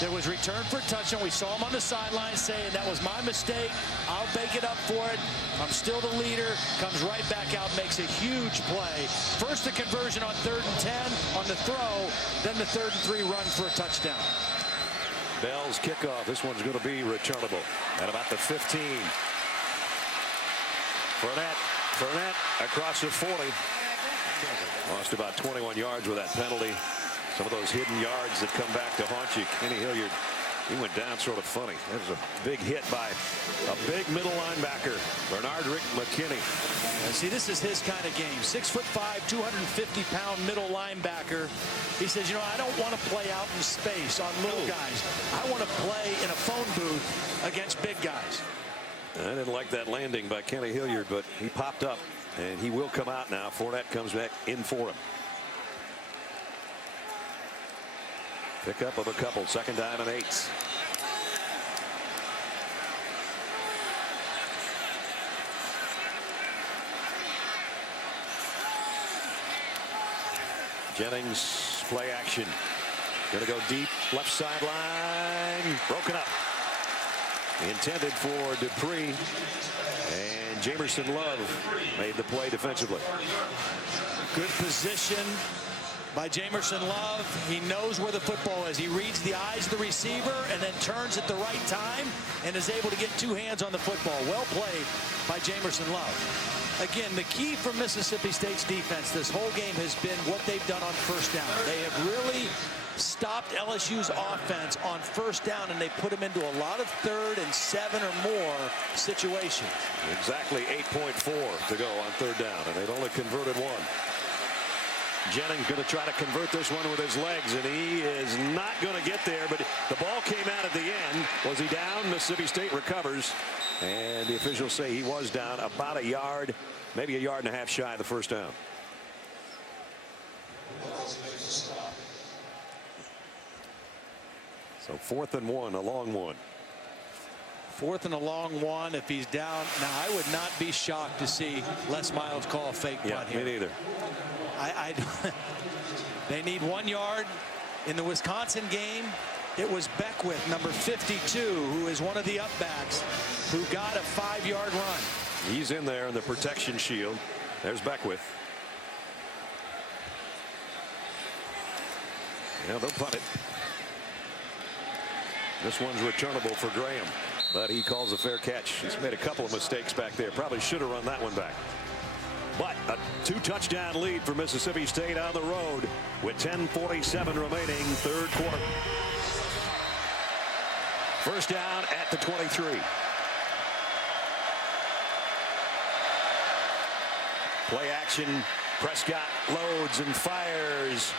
there was return for a touchdown. We saw him on the sideline saying, that was my mistake. I'll make it up for it. I'm still the leader. Comes right back out, makes a huge play. First the conversion on 3rd and 10 on the throw, then the 3rd and 3 run for a touchdown. Bell's kickoff. This one's going to be returnable at about the 15. Fournette across the 40. Lost about 21 yards with that penalty. Some of those hidden yards that come back to haunt you. Kenny Hilliard, he went down sort of funny. That was a big hit by a big middle linebacker, Bernard Rick McKinney. And see, this is his kind of game. 6'5", 250-pound middle linebacker. He says, you know, I don't want to play out in space on little guys. I want to play in a phone booth against big guys. I didn't like that landing by Kenny Hilliard, but he popped up, and he will come out now. Fournette comes back in for him. Pickup of a couple, 2nd down and 8. Jennings, play action. Going to go deep, left sideline, broken up. Intended for Dupree, and Jamerson Love made the play defensively. Good position by Jamerson Love. He knows where the football is. He reads the eyes of the receiver and then turns at the right time and is able to get 2 hands on the football. Well played by Jamerson Love. Again, the key for Mississippi State's defense this whole game has been what they've done on 1st down. They have really stopped LSU's offense on 1st down, and they put them into a lot of 3rd and 7 or more situations. Exactly 8.4 to go on 3rd down, and they've only converted 1. Jennings going to try to convert this one with his legs, and he is not going to get there, but the ball came out at the end. Was he down? Mississippi State recovers, and the officials say he was down about a yard, maybe a yard and a half shy of the 1st down. So 4th and 1, a long one. 4th and a long one. If he's down, now I would not be shocked to see Les Miles call a fake punt here. Me neither. They need 1 yard. In the Wisconsin game, it was Beckwith, number 52, who is one of the upbacks, who got a 5-yard run. He's in there in the protection shield. There's Beckwith. Yeah, they'll punt it. This one's returnable for Graham, but he calls a fair catch. He's made a couple of mistakes back there. Probably should have run that one back. But a 2-touchdown lead for Mississippi State on the road with 10:47 remaining, 3rd quarter. 1st down at the 23. Play action. Prescott loads and fires.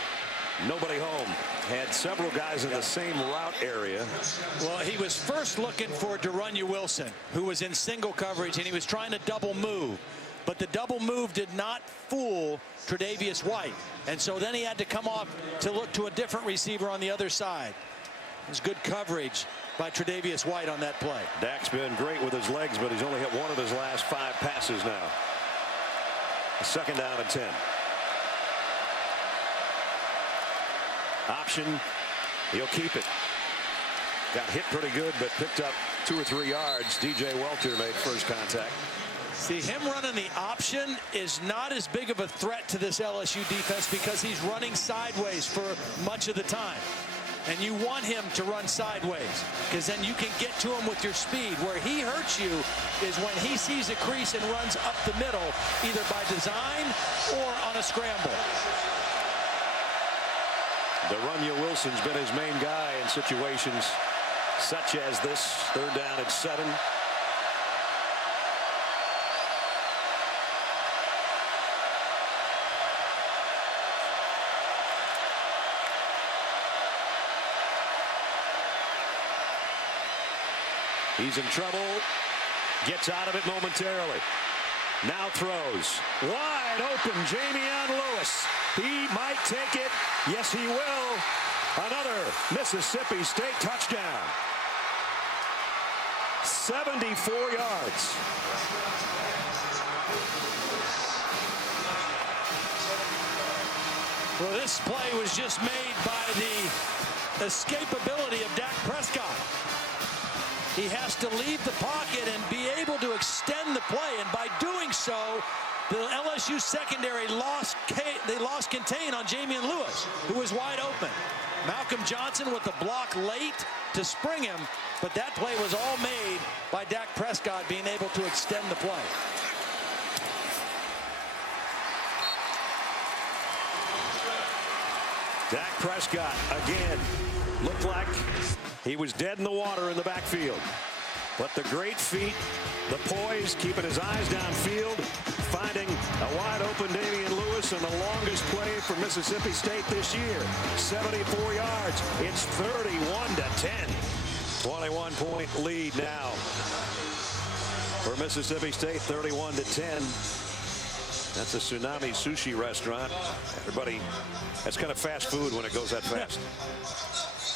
Nobody home. Had several guys in the same route area. Well, he was first looking for Darryl Wilson, who was in single coverage, and he was trying to double move. but the double move did not fool Tre'Davious White. And so then he had to come off to look to a different receiver on the other side. It was good coverage by Tre'Davious White on that play. Dak's been great with his legs, but he's only hit one of his last 5 passes now. A 2nd down and 10. Option. He'll keep it. Got hit pretty good, but picked up 2 or 3 yards. DJ Welter made first contact. See, him running the option is not as big of a threat to this LSU defense because he's running sideways for much of the time. And you want him to run sideways because then you can get to him with your speed. Where he hurts you is when he sees a crease and runs up the middle, either by design or on a scramble. Darunya Wilson's been his main guy in situations such as this. 3rd down and 7. He's in trouble. Gets out of it momentarily. Now throws. Wide open. Jamion Lewis. He might take it. Yes, he will. Another Mississippi State touchdown. 74 yards. Well, this play was just made by the escapability of Dak Prescott. He has to leave the pocket and be able to extend the play, and by doing so, the LSU secondary lost contain on Jamion Lewis, who was wide open. Malcolm Johnson with the block late to spring him, but that play was all made by Dak Prescott being able to extend the play. Dak Prescott again looked like he was dead in the water in the backfield. But the great feet, the poise, keeping his eyes downfield, finding a wide open Damian Lewis, and the longest play for Mississippi State this year. 74 yards. It's 31-10. 21-point lead now for Mississippi State, 31-10. That's a Tsunami Sushi restaurant. Everybody, that's kind of fast food when it goes that fast.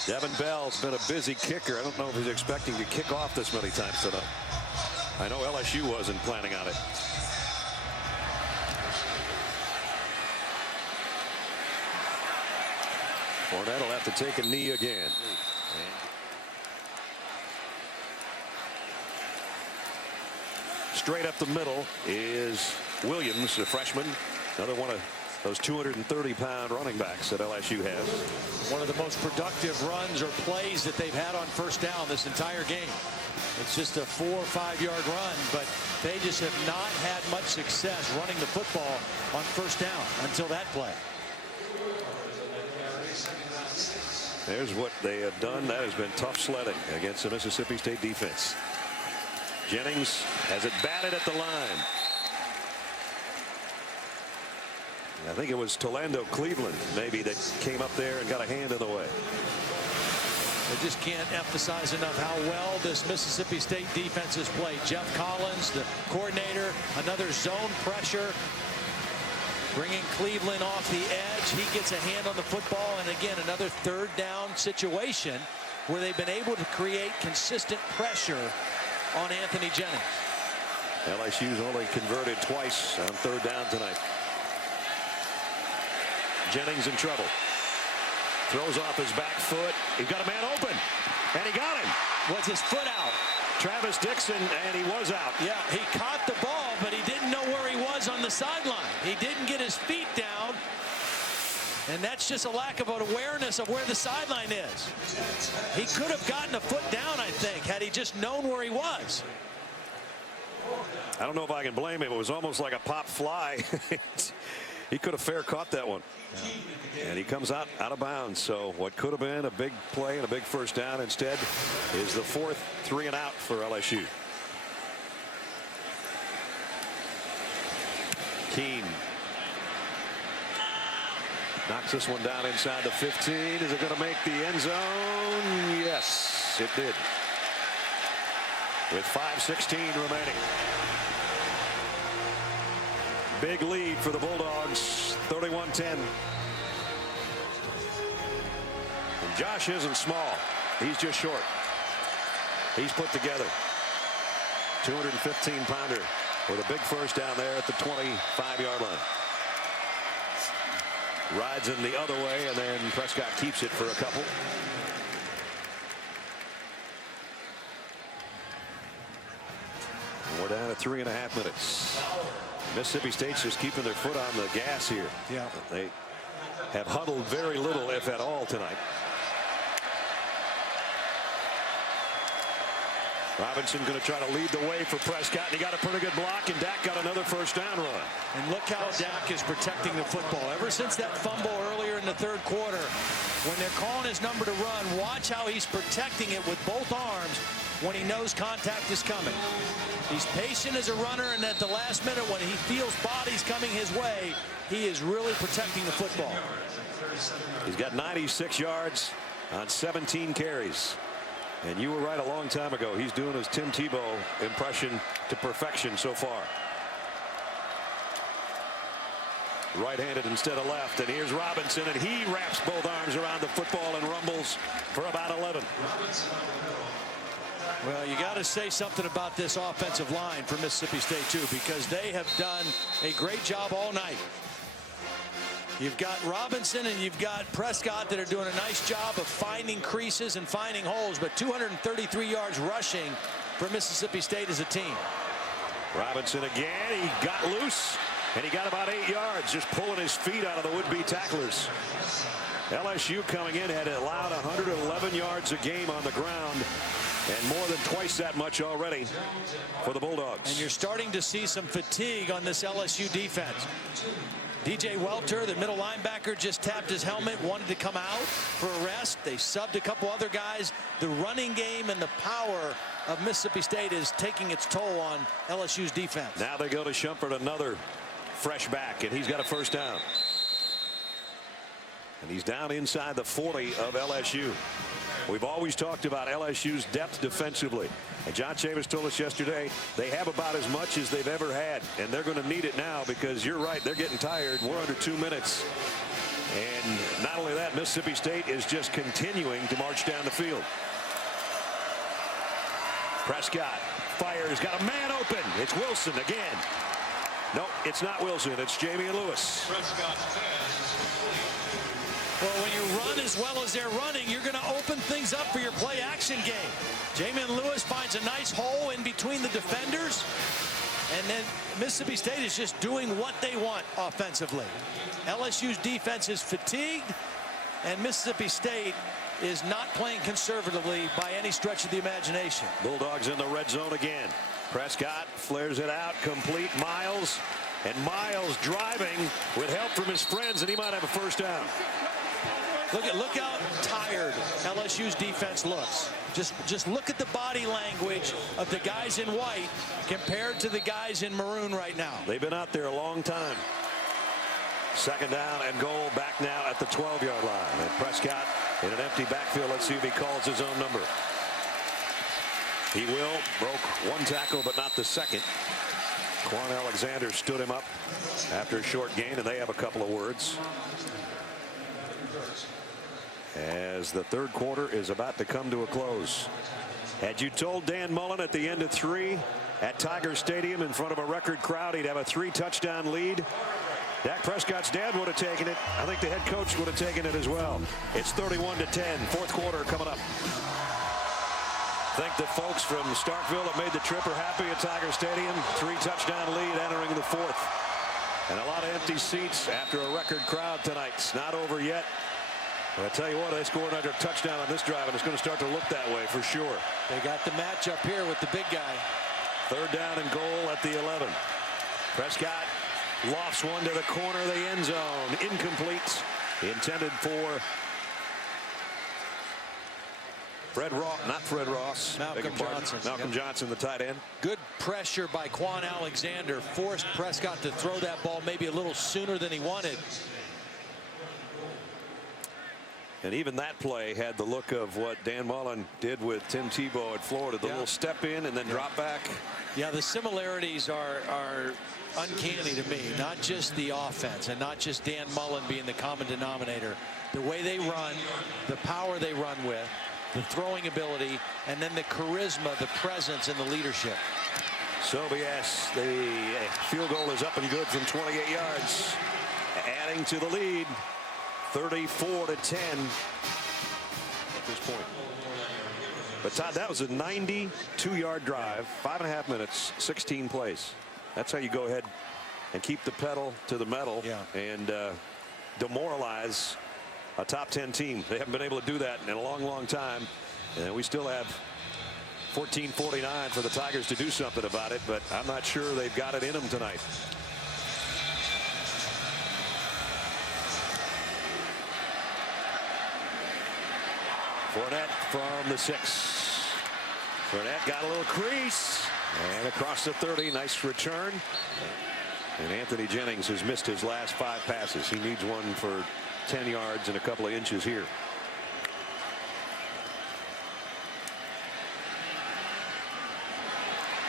Devin Bell's been a busy kicker. I don't know if he's expecting to kick off this many times tonight. I know LSU wasn't planning on it. Fournette will have to take a knee again. Straight up the middle is Williams, a freshman. Another one of those 230-pound running backs that LSU has. One of the most productive runs or plays that they've had on first down this entire game. It's just a 4 or 5 yard run, but they just have not had much success running the football on first down until that play. There's what they have done. That has been tough sledding against the Mississippi State defense. Jennings has it batted at the line. I think it was Tolando Cleveland maybe that came up there and got a hand in the way. I just can't emphasize enough how well this Mississippi State defense has played. Jeff Collins, the coordinator, another zone pressure, bringing Cleveland off the edge. He gets a hand on the football, and again, another 3rd down situation where they've been able to create consistent pressure on Anthony Jennings. LSU's only converted twice on 3rd down tonight. Jennings in trouble. Throws off his back foot. He's got a man open, and he got him. Was his foot out? Travis Dixon, and he was out. Yeah, he caught the ball, but he didn't know where he was on the sideline. He didn't get his feet down, and that's just a lack of an awareness of where the sideline is. He could have gotten a foot down, I think, had he just known where he was. I don't know if I can blame him. It was almost like a pop fly. He could have fair caught that one. Yeah. And he comes out of bounds. So what could have been a big play and a big first down instead is the 4th 3 and out for LSU. Keene knocks this one down inside the 15. Is it going to make the end zone? Yes, it did. With 5:16 remaining. big lead for the Bulldogs, 31-10. And Josh isn't small. He's just short. He's put together. 215-pounder with a big first down there at the 25-yard line. Rides in the other way, and then Prescott keeps it for a couple. And we're down at 3.5 minutes. Mississippi State's just keeping their foot on the gas here. Yeah. They have huddled very little, if at all, tonight. Robinson going to try to lead the way for Prescott, and he got a pretty good block, and Dak got another first down run. And look how Dak is protecting the football. Ever since that fumble earlier in the third quarter, when they're calling his number to run, watch how he's protecting it with both arms when he knows contact is coming. He's patient as a runner, and at the last minute when he feels bodies coming his way, he is really protecting the football. He's got 96 yards on 17 carries. And you were right a long time ago. He's doing his Tim Tebow impression to perfection so far. Right-handed instead of left. And here's Robinson, and he wraps both arms around the football and rumbles for about 11. Well, you got to say something about this offensive line for Mississippi State, too, because they have done a great job all night. You've got Robinson and you've got Prescott that are doing a nice job of finding creases and finding holes, but 233 yards rushing for Mississippi State as a team. Robinson again. He got loose, and he got about 8 yards, just pulling his feet out of the would-be tacklers. LSU coming in had allowed 111 yards a game on the ground, and more than twice that much already for the Bulldogs. And you're starting to see some fatigue on this LSU defense. DJ Welter, the middle linebacker, just tapped his helmet, wanted to come out for a rest. They subbed a couple other guys. The running game and the power of Mississippi State is taking its toll on LSU's defense. Now they go to Shumpert, another fresh back, and he's got a first down. And he's down inside the 40 of LSU. We've always talked about LSU's depth defensively. And John Chavis told us yesterday they have about as much as they've ever had. And they're going to need it now because you're right, they're getting tired. We're under 2 minutes. And not only that, Mississippi State is just continuing to march down the field. Prescott fires, got a man open. It's Wilson again. No, it's not Wilson. It's Jamian Lewis. Well, when you run as well as they're running, you're going to open things up for your play-action game. Jamian Lewis finds a nice hole in between the defenders, and then Mississippi State is just doing what they want offensively. LSU's defense is fatigued, and Mississippi State is not playing conservatively by any stretch of the imagination. Bulldogs in the red zone again. Prescott flares it out, complete. Miles, and Miles driving with help from his friends, and he might have a first down. Look how tired LSU's defense looks. Just look at the body language of the guys in white compared to the guys in maroon right now. They've been out there a long time. Second down and goal, back now at the 12-yard line. And Prescott in an empty backfield. Let's see if he calls his own number. He will. Broke one tackle, but not the second. Quan Alexander stood him up after a short gain, and they have a couple of words. As the third quarter is about to come to a close. Had you told Dan Mullen at the end of 3 at Tiger Stadium in front of a record crowd he'd have a 3-touchdown lead, Dak Prescott's dad would have taken it. I think the head coach would have taken it as well. It's 31-10. Fourth quarter coming up. I think the folks from Starkville that made the trip are happy at Tiger Stadium. 3-touchdown lead entering the fourth. And a lot of empty seats after a record crowd tonight. It's not over yet. But I tell you what, they scored another touchdown on this drive, and it's going to start to look that way for sure. They got the matchup here with the big guy. Third down and goal at the 11. Prescott lofts one to the corner of the end zone. Incomplete. Intended for Fred Ross. Malcolm Johnson. Malcolm Johnson, the tight end. Good pressure by Quan Alexander. Forced Prescott to throw that ball maybe a little sooner than he wanted. And even that play had the look of what Dan Mullen did with Tim Tebow at Florida. The little step in and then drop back. Yeah, the similarities are uncanny to me. Not just the offense and not just Dan Mullen being the common denominator. The way they run, the power they run with, the throwing ability, and then the charisma, the presence, and the leadership. So yes, the field goal is up and good from 28 yards, adding to the lead, 34-10 at this point. But Todd, that was a 92-yard drive, 5.5 minutes, 16 plays. That's how you go ahead and keep the pedal to the metal and demoralize a top 10 team. They haven't been able to do that in a long time, and we still have 14:49 for the Tigers to do something about it, but I'm not sure they've got it in them tonight. Fournette from the 6. Fournette got a little crease and across the 30. Nice return. And Anthony Jennings has missed his last 5 passes. He needs one for 10 yards and a couple of inches here.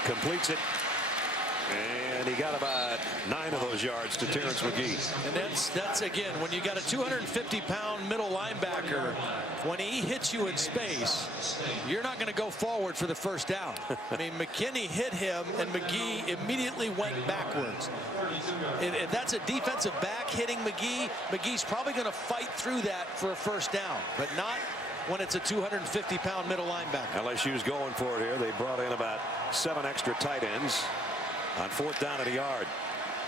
Completes it, and he got about 9 of those yards to Terrence McGee. And that's again, when you got a 250-pound middle linebacker, when he hits you in space, you're not going to go forward for the first down. I mean, McKinney hit him, and McGee immediately went backwards. If that's a defensive back hitting McGee, McGee's probably going to fight through that for a first down, but not when it's a 250-pound middle linebacker. LSU's going for it here. They brought in about 7 extra tight ends on 4th down at a yard.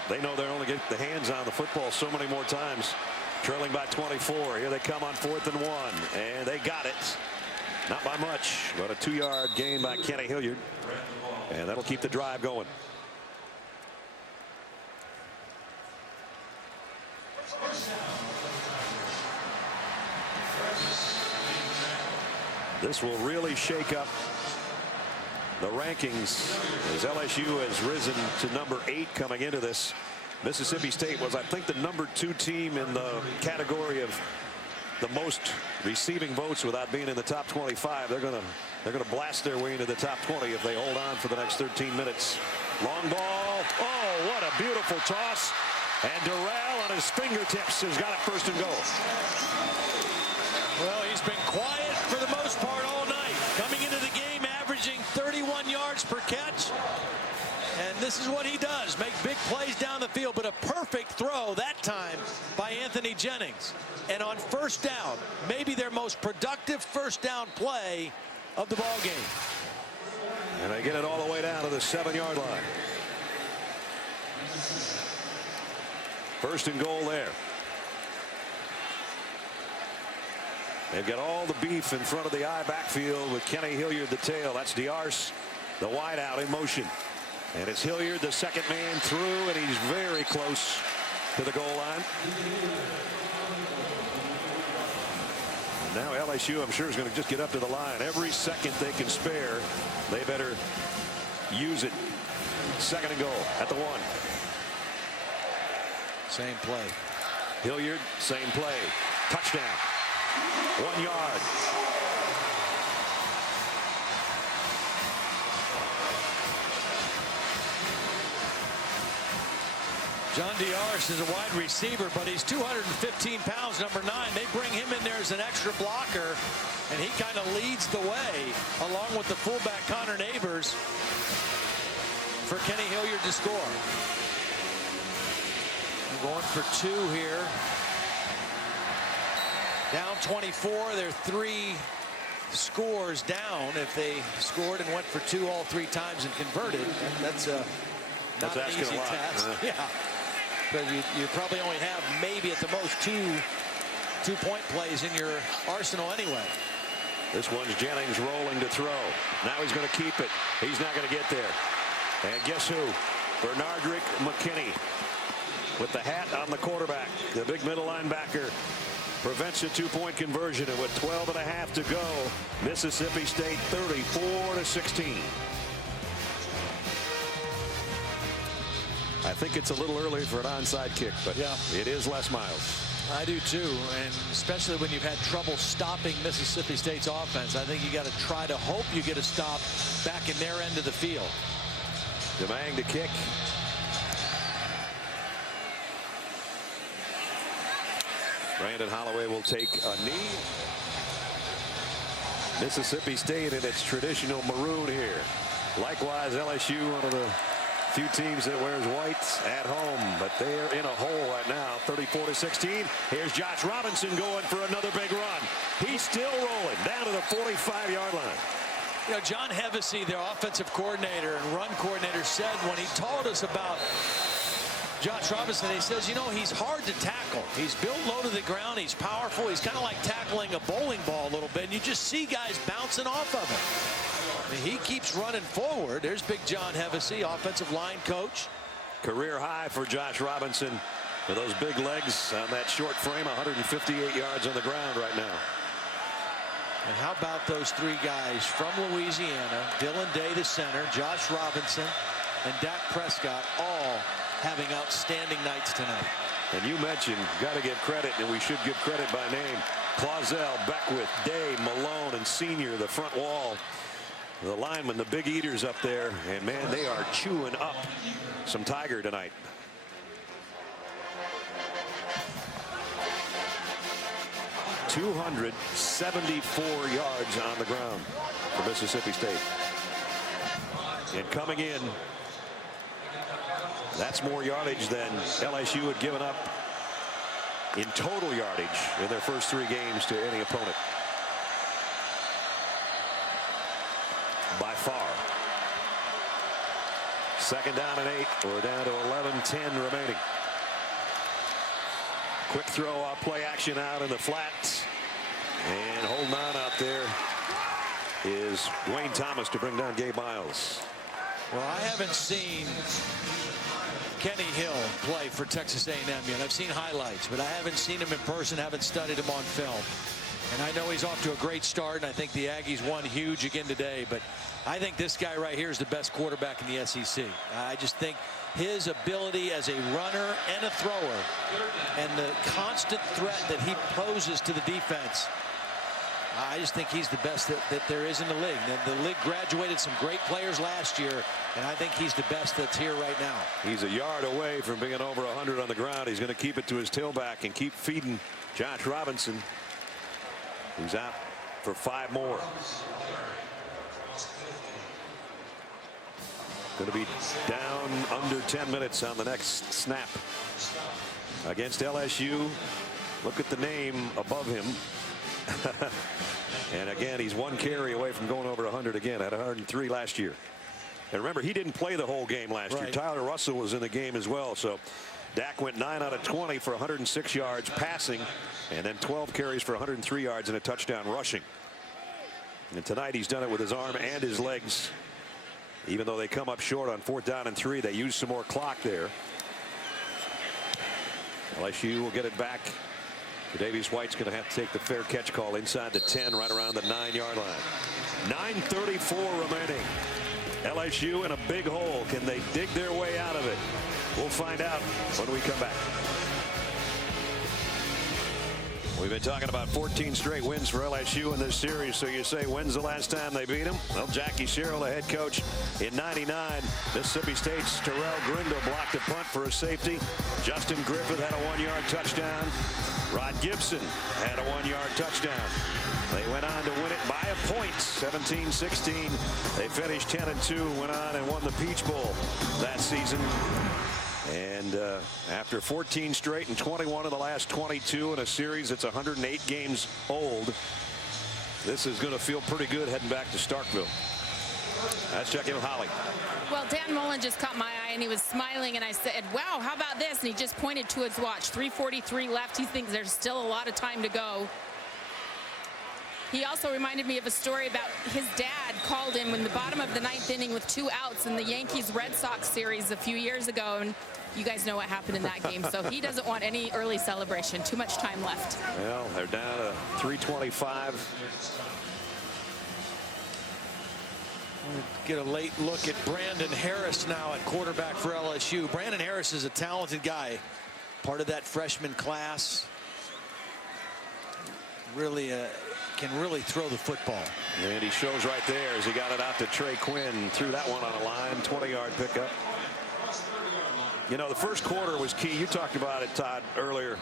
They know they're only getting the hands on the football so many more times. Trailing by 24. Here they come on 4th and 1, and they got it. Not by much, but a 2-yard gain by Kenny Hilliard, and that'll keep the drive going. This will really shake up the rankings as LSU has risen to number 8 coming into this. Mississippi State was, I think, the number 2 team in the category of the most receiving votes without being in the top 25. They're gonna blast their way into the top 20 if they hold on for the next 13 minutes. Long ball. Oh, what a beautiful toss. And Darryl on his fingertips has got it 1st and goal. Well, he's been quiet for the most part all night. Coming into the game, averaging 31 yards per catch. And this is what he does, make big plays down the field, but a perfect throw that time by Anthony Jennings. And on 1st down, maybe their most productive 1st down play of the ball game. And they get it all the way down to the 7-yard line. 1st and goal there. They've got all the beef in front of the I backfield with Kenny Hilliard the tail. That's Diarce, the wideout in motion. And it's Hilliard, the 2nd man through, and he's very close to the goal line. And now LSU, I'm sure, is going to just get up to the line. Every second they can spare, they better use it. 2nd and goal at the 1. Same play. Hilliard, same play. Touchdown. 1 yard. John Diarce is a wide receiver, but he's 215 pounds, number 9. They bring him in there as an extra blocker, and he kind of leads the way, along with the fullback Connor Neighbors, for Kenny Hilliard to score. We're going for 2 here. Down 24, they're 3 scores down. If they scored and went for 2 all 3 times and converted, that's not an easy task. Yeah, because you probably only have maybe at the most 2 two-point plays in your arsenal anyway. This one's Jennings rolling to throw. Now he's going to keep it. He's not going to get there. And guess who? Bernardrick McKinney with the hat on the quarterback. The big middle linebacker prevents a 2-point conversion, and with 12.5 to go, Mississippi State 34-16. I think it's a little early for an onside kick, but it is Les Miles. I do too, and especially when you've had trouble stopping Mississippi State's offense. I think you got to try to hope you get a stop back in their end of the field. Demang to kick. Brandon Holloway will take a knee. Mississippi State in its traditional maroon here. Likewise, LSU, one of the few teams that wears whites at home, but they're in a hole right now, 34-16. Here's Josh Robinson going for another big run. He's still rolling down to the 45-yard line. You know, John Hevesy, their offensive coordinator and run coordinator, said when he told us about Josh Robinson, he says, you know, he's hard to tackle. He's built low to the ground. He's powerful. He's kind of like tackling a bowling ball a little bit, and you just see guys bouncing off of him. I mean, he keeps running forward. There's big John Hevesy, offensive line coach. Career high for Josh Robinson with those big legs on that short frame, 158 yards on the ground right now. And how about those three guys from Louisiana, Dylan Day, the center, Josh Robinson, and Dak Prescott, all having outstanding nights tonight. And you mentioned, got to give credit, and we should give credit by name. Clausell, Beckwith, Day, Malone, and Senior, the front wall. The linemen, the big eaters up there, and man, they are chewing up some Tiger tonight. ...274 yards on the ground for Mississippi State. And coming in, that's more yardage than LSU had given up in total yardage in their first three games to any opponent. By far. Second down and 8. We're down to 11-10 remaining. Quick throw off play action out in the flats. And holding on out there is Wayne Thomas to bring down Gabe Miles. Well, I haven't seen Kenny Hill play for Texas A&M yet. I've seen highlights, but I haven't seen him in person, haven't studied him on film. And I know he's off to a great start, and I think the Aggies won huge again today. But I think this guy right here is the best quarterback in the SEC. I just think his ability as a runner and a thrower and the constant threat that he poses to the defense, I just think he's the best that there is in the league. The league graduated some great players last year, and I think he's the best that's here right now. He's a yard away from being over 100 on the ground. He's going to keep it to his tailback and keep feeding Josh Robinson, who's out for 5 more. Going to be down under 10 minutes on the next snap against LSU. Look at the name above him. And again, he's 1 carry away from going over 100 again. At 103 last year. And remember, he didn't play the whole game last year. Tyler Russell was in the game as well. So Dak went 9 out of 20 for 106 yards passing, and then 12 carries for 103 yards and a touchdown rushing. And tonight he's done it with his arm and his legs. Even though they come up short on 4th down and 3, they use some more clock there. LSU will get it back. Davies White's going to have to take the fair catch call inside the 10, right around the 9-yard line. 9:34 remaining. LSU in a big hole. Can they dig their way out of it? We'll find out when we come back. We've been talking about 14 straight wins for LSU in this series. So you say, when's the last time they beat them? Well, Jackie Sherrill, the head coach, in '99. Mississippi State's Terrell Grindle blocked a punt for a safety. Justin Griffith had a 1-yard touchdown. Rod Gibson had a 1-yard touchdown. They went on to win it by a point, 17-16. They finished 10-2, went on and won the Peach Bowl that season. And after 14 straight and 21 of the last 22 in a series that's 108 games old, this is going to feel pretty good heading back to Starkville. Let's check in with Holly. Well, Dan Mullen just caught my eye, and he was smiling, and I said, wow, how about this? And he just pointed to his watch. 3:43 left. He thinks there's still a lot of time to go. He also reminded me of a story about his dad called him in the bottom of the 9th inning with 2 outs in the Yankees-Red Sox series a few years ago, and you guys know what happened in that game. So he doesn't want any early celebration. Too much time left. Well, they're down to 3:25. Get a late look at Brandon Harris now at quarterback for LSU. Brandon Harris is a talented guy, part of that freshman class. really can really throw the football. And he shows right there as he got it out to Trey Quinn, threw that one on a line, 20-yard pickup. You know, the first quarter was key. You talked about it, Todd, earlier.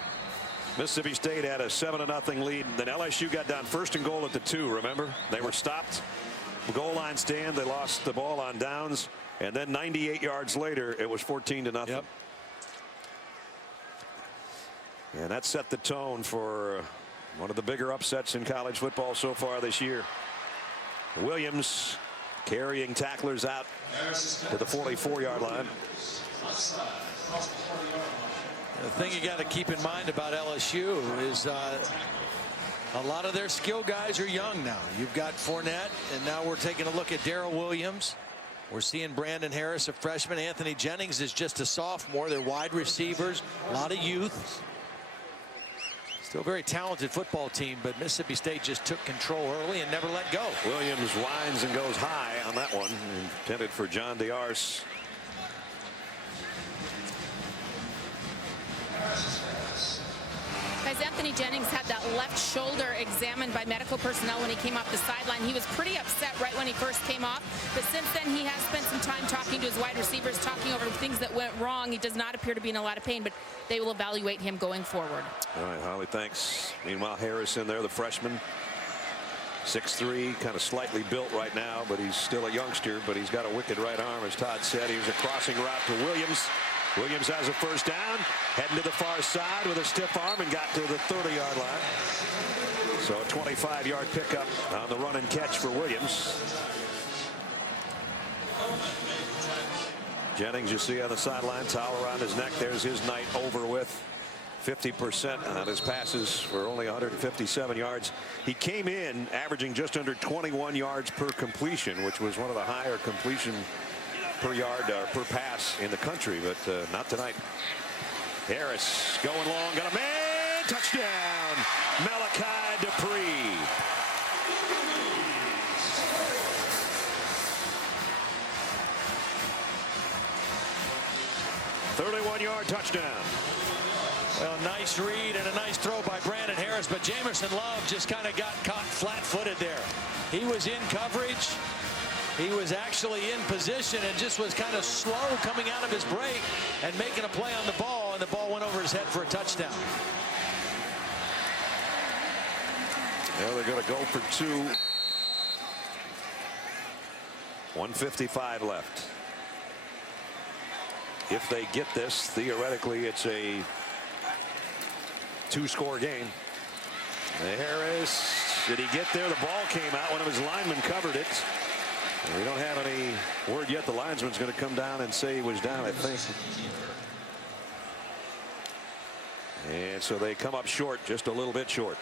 Mississippi State had a 7-0 lead. Then LSU got down 1st and goal at the 2. Remember, they were stopped. Goal line stand. They lost the ball on downs, and then 98 yards later, it was 14-0. Yep. And that set the tone for one of the bigger upsets in college football so far this year. Williams carrying tacklers out to the 44-yard line. The thing you got to keep in mind about LSU is a lot of their skill guys are young now. You've got Fournette, and now we're taking a look at Darryl Williams. We're seeing Brandon Harris, a freshman. Anthony Jennings is just a sophomore. They're wide receivers, a lot of youth. Still a very talented football team, but Mississippi State just took control early and never let go. Williams winds and goes high on that one, intended for John Diarse. Guys, Anthony Jennings had that left shoulder examined by medical personnel when he came off the sideline. He was pretty upset right when he first came off, but since then he has spent some time talking to his wide receivers, talking over things that went wrong. He does not appear to be in a lot of pain, but they will evaluate him going forward. All right, Holly, thanks. Meanwhile, Harris in there, the freshman. 6'3", kind of slightly built right now, but he's still a youngster, but he's got a wicked right arm, as Todd said. He was a crossing route to Williams. Williams has a first down, heading to the far side with a stiff arm and got to the 30-yard line. So a 25-yard pickup on the run and catch for Williams. Jennings, you see on the sideline, towel around his neck. There's his night over with. 50% on his passes for only 157 yards. He came in averaging just under 21 yards per completion, which was one of the higher completion per yard or per pass in the country, but not tonight. Harris going long, got a man, touchdown, Malachi Dupree. "31-yard touchdown." Well, nice read and a nice throw by Brandon Harris, but Jamerson Love just kind of got caught flat-footed there. He was in coverage. He was actually in position and just was kind of slow coming out of his break and making a play on the ball, and the ball went over his head for a touchdown. Well, they're going to go for 2. 1:55 left. If they get this, theoretically, it's a 2-score game. Harris, did he get there? The ball came out. One of his linemen covered it. We don't have any word yet. The linesman's going to come down and say he was down, I think. And so they come up short, just a little bit short.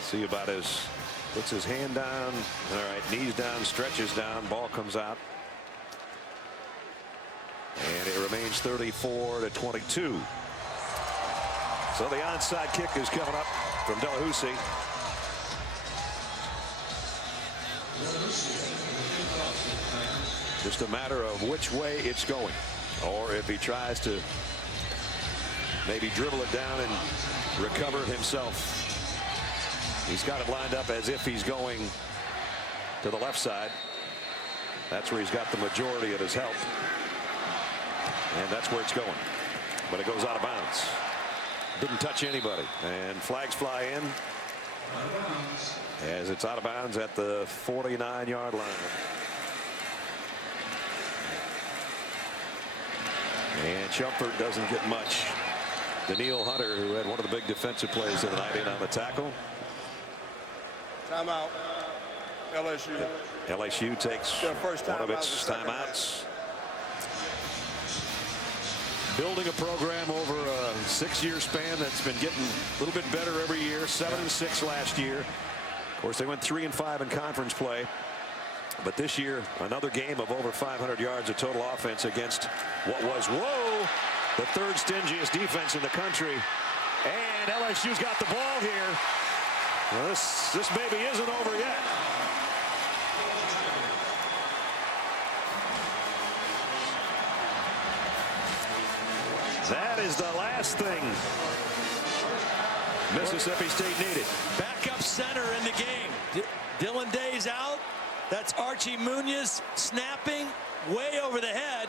See about his, puts his hand down. All right, knees down, stretches down, ball comes out. And it remains 34-22. So the onside kick is coming up from Delahousie. Just a matter of which way it's going, or if he tries to maybe dribble it down and recover it himself. He's got it lined up as if he's going to the left side. That's where he's got the majority of his help. And that's where it's going. But it goes out of bounds. Didn't touch anybody, and flags fly in as it's out of bounds at the 49-yard line. And Shumpert doesn't get much. Daniil Hunter, who had one of the big defensive plays of the night, in on the tackle. Timeout. LSU. LSU takes one of its timeouts. Building a program over a 6-year span that's been getting a little bit better every year. 7-6 last year. Of course, they went 3-5 in conference play. But this year, another game of over 500 yards of total offense against what was, the third stingiest defense in the country. And LSU's got the ball here. Well, this baby isn't over yet. That is the last thing Mississippi State needed. Backup center in the game. Dylan Day's out. That's Archie Munoz snapping way over the head.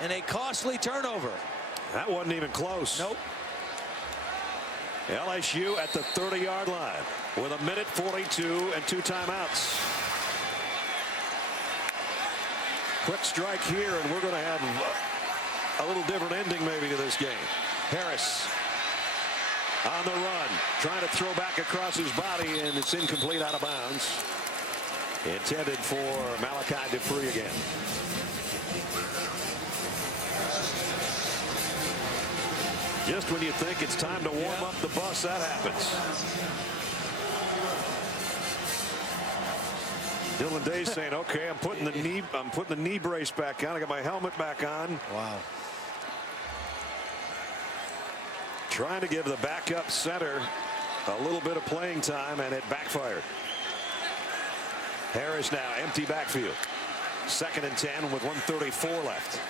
And a costly turnover. That wasn't even close. Nope. LSU at the 30-yard line with 1:42 and 2 timeouts. Quick strike here, and we're going to have a little different ending maybe to this game. Harris on the run, trying to throw back across his body, and it's incomplete, out of bounds. Intended for Malachi Dupree again. Just when you think it's time to warm up the bus, that happens. Dylan Day's saying, "Okay, I'm putting the knee brace back on. I got my helmet back on." Wow. Trying to give the backup center a little bit of playing time, and it backfired. Harris now empty backfield. 2nd and 10 with 1:34 left.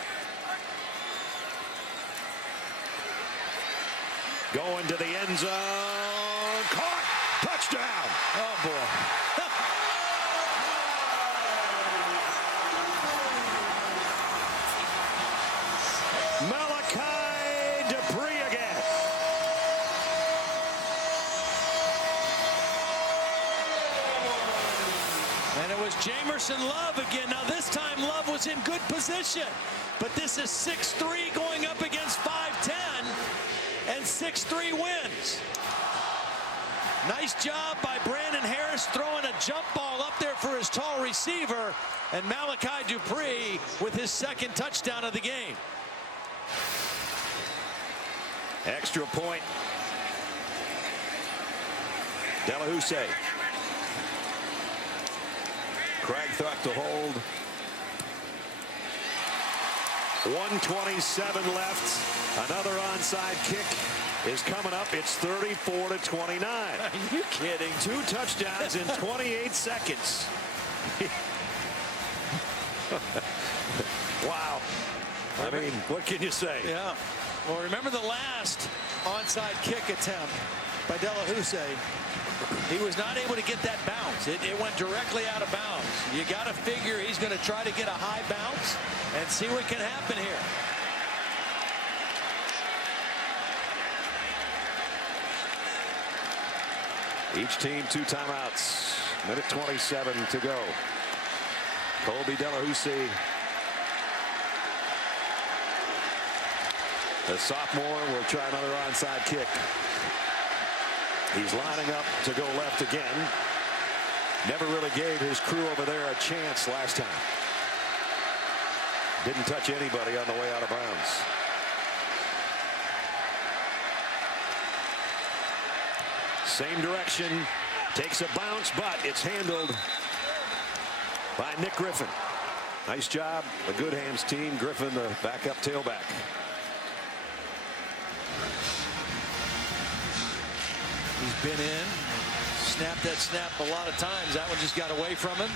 Going to the end zone. Caught. Touchdown. Oh, boy. Malachi Dupree again. And it was Jamerson Love again. Now this time Love was in good position. But this is 6'3" going up against 5'10". And 6'3" wins. Nice job by Brandon Harris throwing a jump ball up there for his tall receiver. And Malachi Dupree with his 2nd touchdown of the game. Extra point. Delahousse. Craig thought to hold. 1:27 left. Another onside kick is coming up. It's 34-29. Are you kidding? 2 touchdowns in 28 seconds. Wow. I mean, what can you say? Yeah. Well, remember the last onside kick attempt by Delahousse. He was not able to get that bounce. It went directly out of bounds. You got to figure he's going to try to get a high bounce and see what can happen here. Each team 2 timeouts. 1:27 to go. Colby Delahousse, the sophomore, will try another onside kick. He's lining up to go left again. Never really gave his crew over there a chance last time. Didn't touch anybody on the way out of bounds. Same direction, takes a bounce, but it's handled by Nick Griffin. Nice job, the Good Hands team. Griffin, the backup tailback. He's been in, snapped that snap a lot of times. That one just got away from him.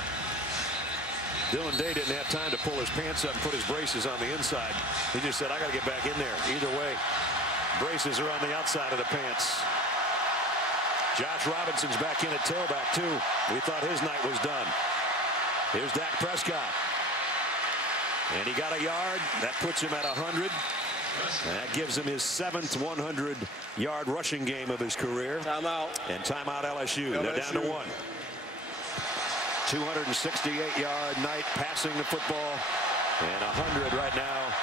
Dylan Day didn't have time to pull his pants up and put his braces on the inside. He just said, "I got to get back in there." Either way, braces are on the outside of the pants. Josh Robinson's back in at tailback too. We thought his night was done. Here's Dak Prescott. And he got a yard. That puts him at 100. And that gives him his 7th 100-yard rushing game of his career. Timeout. And timeout LSU. They're down to 1. 268-yard night passing the football. And 100 right now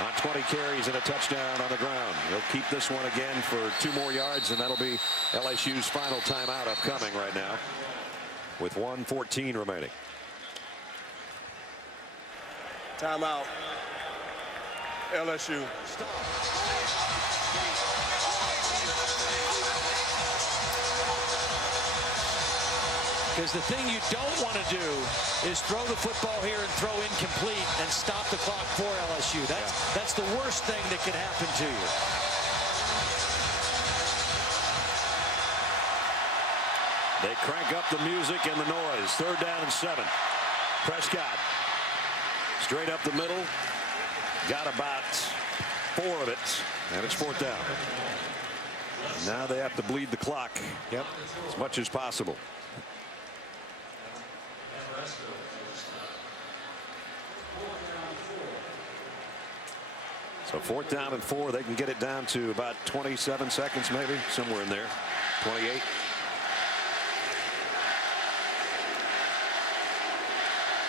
on 20 carries and a touchdown on the ground. He'll keep this one again for 2 more yards, and that'll be LSU's final timeout upcoming right now with 1:14 remaining. Timeout. LSU. Because the thing you don't want to do is throw the football here and throw incomplete and stop the clock for LSU. That's the worst thing that could happen to you. They crank up the music and the noise. 3rd down and 7. Prescott straight up the middle. got about 4 of it, and it's 4th down. Now they have to bleed the clock as much as possible. So 4th down and 4. They can get it down to about 27 seconds, maybe somewhere in there. 28.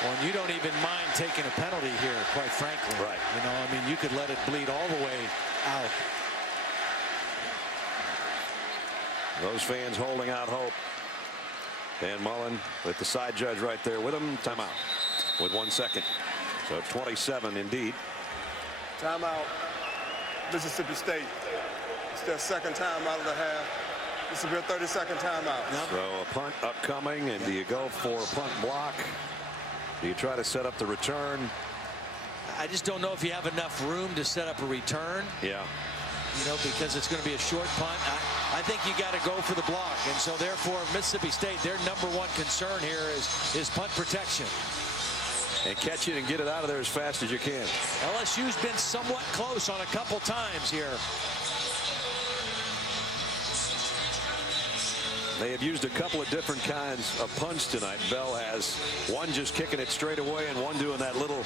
Well, and you don't even mind taking a penalty here, quite frankly. Right. You know, I mean, you could let it bleed all the way out. Those fans holding out hope. Dan Mullen with the side judge right there with him. Timeout with 1 second. So 27 indeed. Timeout. Mississippi State. It's their 2nd timeout of the half. This will be a 30-second timeout. So a punt upcoming, and do you go for a punt block? Do you try to set up the return? I just don't know if you have enough room to set up a return. Yeah. You know, because it's going to be a short punt. I think you got to go for the block, and so therefore Mississippi State, their #1 concern here is punt protection. And catch it and get it out of there as fast as you can. LSU's been somewhat close on a couple times here. They have used a couple of different kinds of punts tonight. Bell has one just kicking it straight away and one doing that little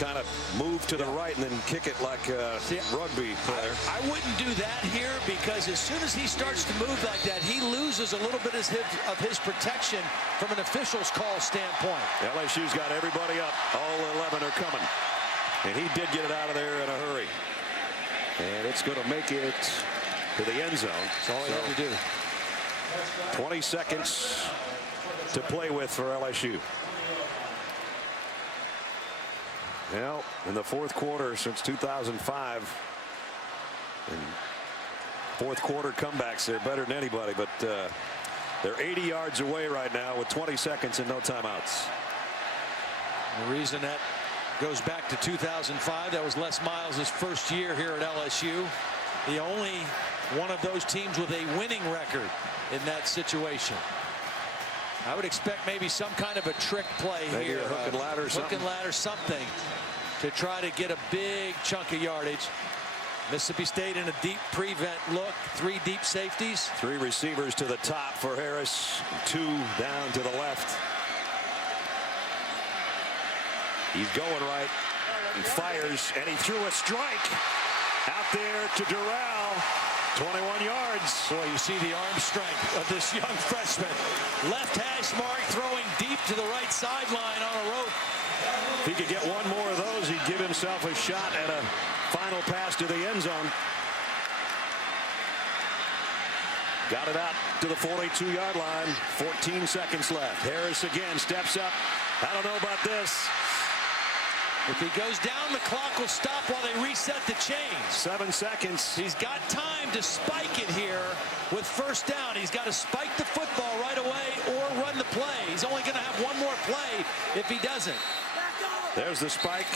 kind of move to the right and then kick it like a rugby player. I wouldn't do that here, because as soon as he starts to move like that, he loses a little bit of his protection from an official's call standpoint. LSU's got everybody up. All 11 are coming. And he did get it out of there in a hurry. And it's going to make it to the end zone. That's all he had to do. 20 seconds to play with for LSU. Well, in the 4th quarter since 2005, and 4th quarter comebacks, they're better than anybody, but they're 80 yards away right now with 20 seconds and no timeouts. The reason that goes back to 2005, that was Les Miles' first year here at LSU. The only one of those teams with a winning record in that situation. I would expect maybe some kind of a trick play maybe here. A hook and ladder, hook and ladder, something to try to get a big chunk of yardage. Mississippi State in a deep prevent look. 3 deep safeties. 3 receivers to the top for Harris. 2 down to the left. He's going right. He fires, and he threw a strike out there to Darryl. 21 yards. Boy, you see the arm strength of this young freshman. Left hash mark, throwing deep to the right sideline on a rope. If he could get one more of those, he'd give himself a shot at a final pass to the end zone. Got it out to the 42-yard line. 14 seconds left. Harris again steps up. I don't know about this. If he goes down, the clock will stop while they reset the chains. 7 seconds. He's got time to spike it here with 1st down. He's got to spike the football right away or run the play. He's only going to have one more play if he doesn't. There's the spike.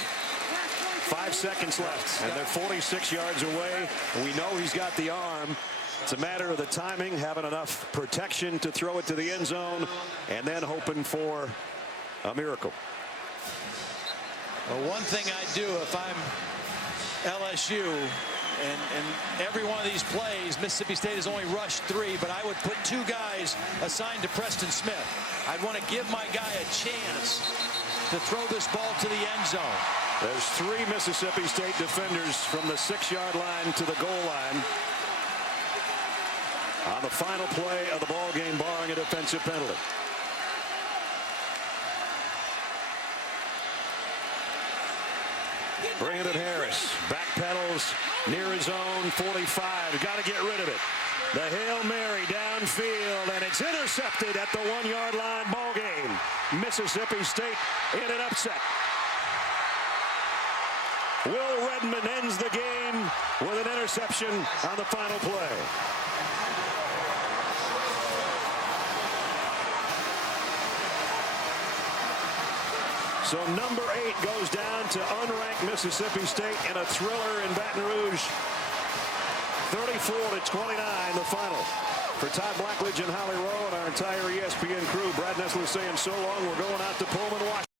5 seconds left, and they're 46 yards away. We know he's got the arm. It's a matter of the timing, having enough protection to throw it to the end zone, and then hoping for a miracle. Well, one thing I do if I'm LSU, and every one of these plays, Mississippi State has only rushed 3, but I would put 2 guys assigned to Preston Smith. I'd want to give my guy a chance to throw this ball to the end zone. There's 3 Mississippi State defenders from the 6-yard line to the goal line on the final play of the ball game, barring a defensive penalty. Brandon Harris backpedals near his own 45. Got to get rid of it. The Hail Mary downfield, and it's intercepted at the 1-yard line. Ball game. Mississippi State in an upset. Will Redmond ends the game with an interception on the final play. So number 8 goes down to unranked Mississippi State in a thriller in Baton Rouge. 34-29 the final. For Todd Blackledge and Holly Rowe and our entire ESPN crew, Brad Nessler saying so long. We're going out to Pullman, Washington.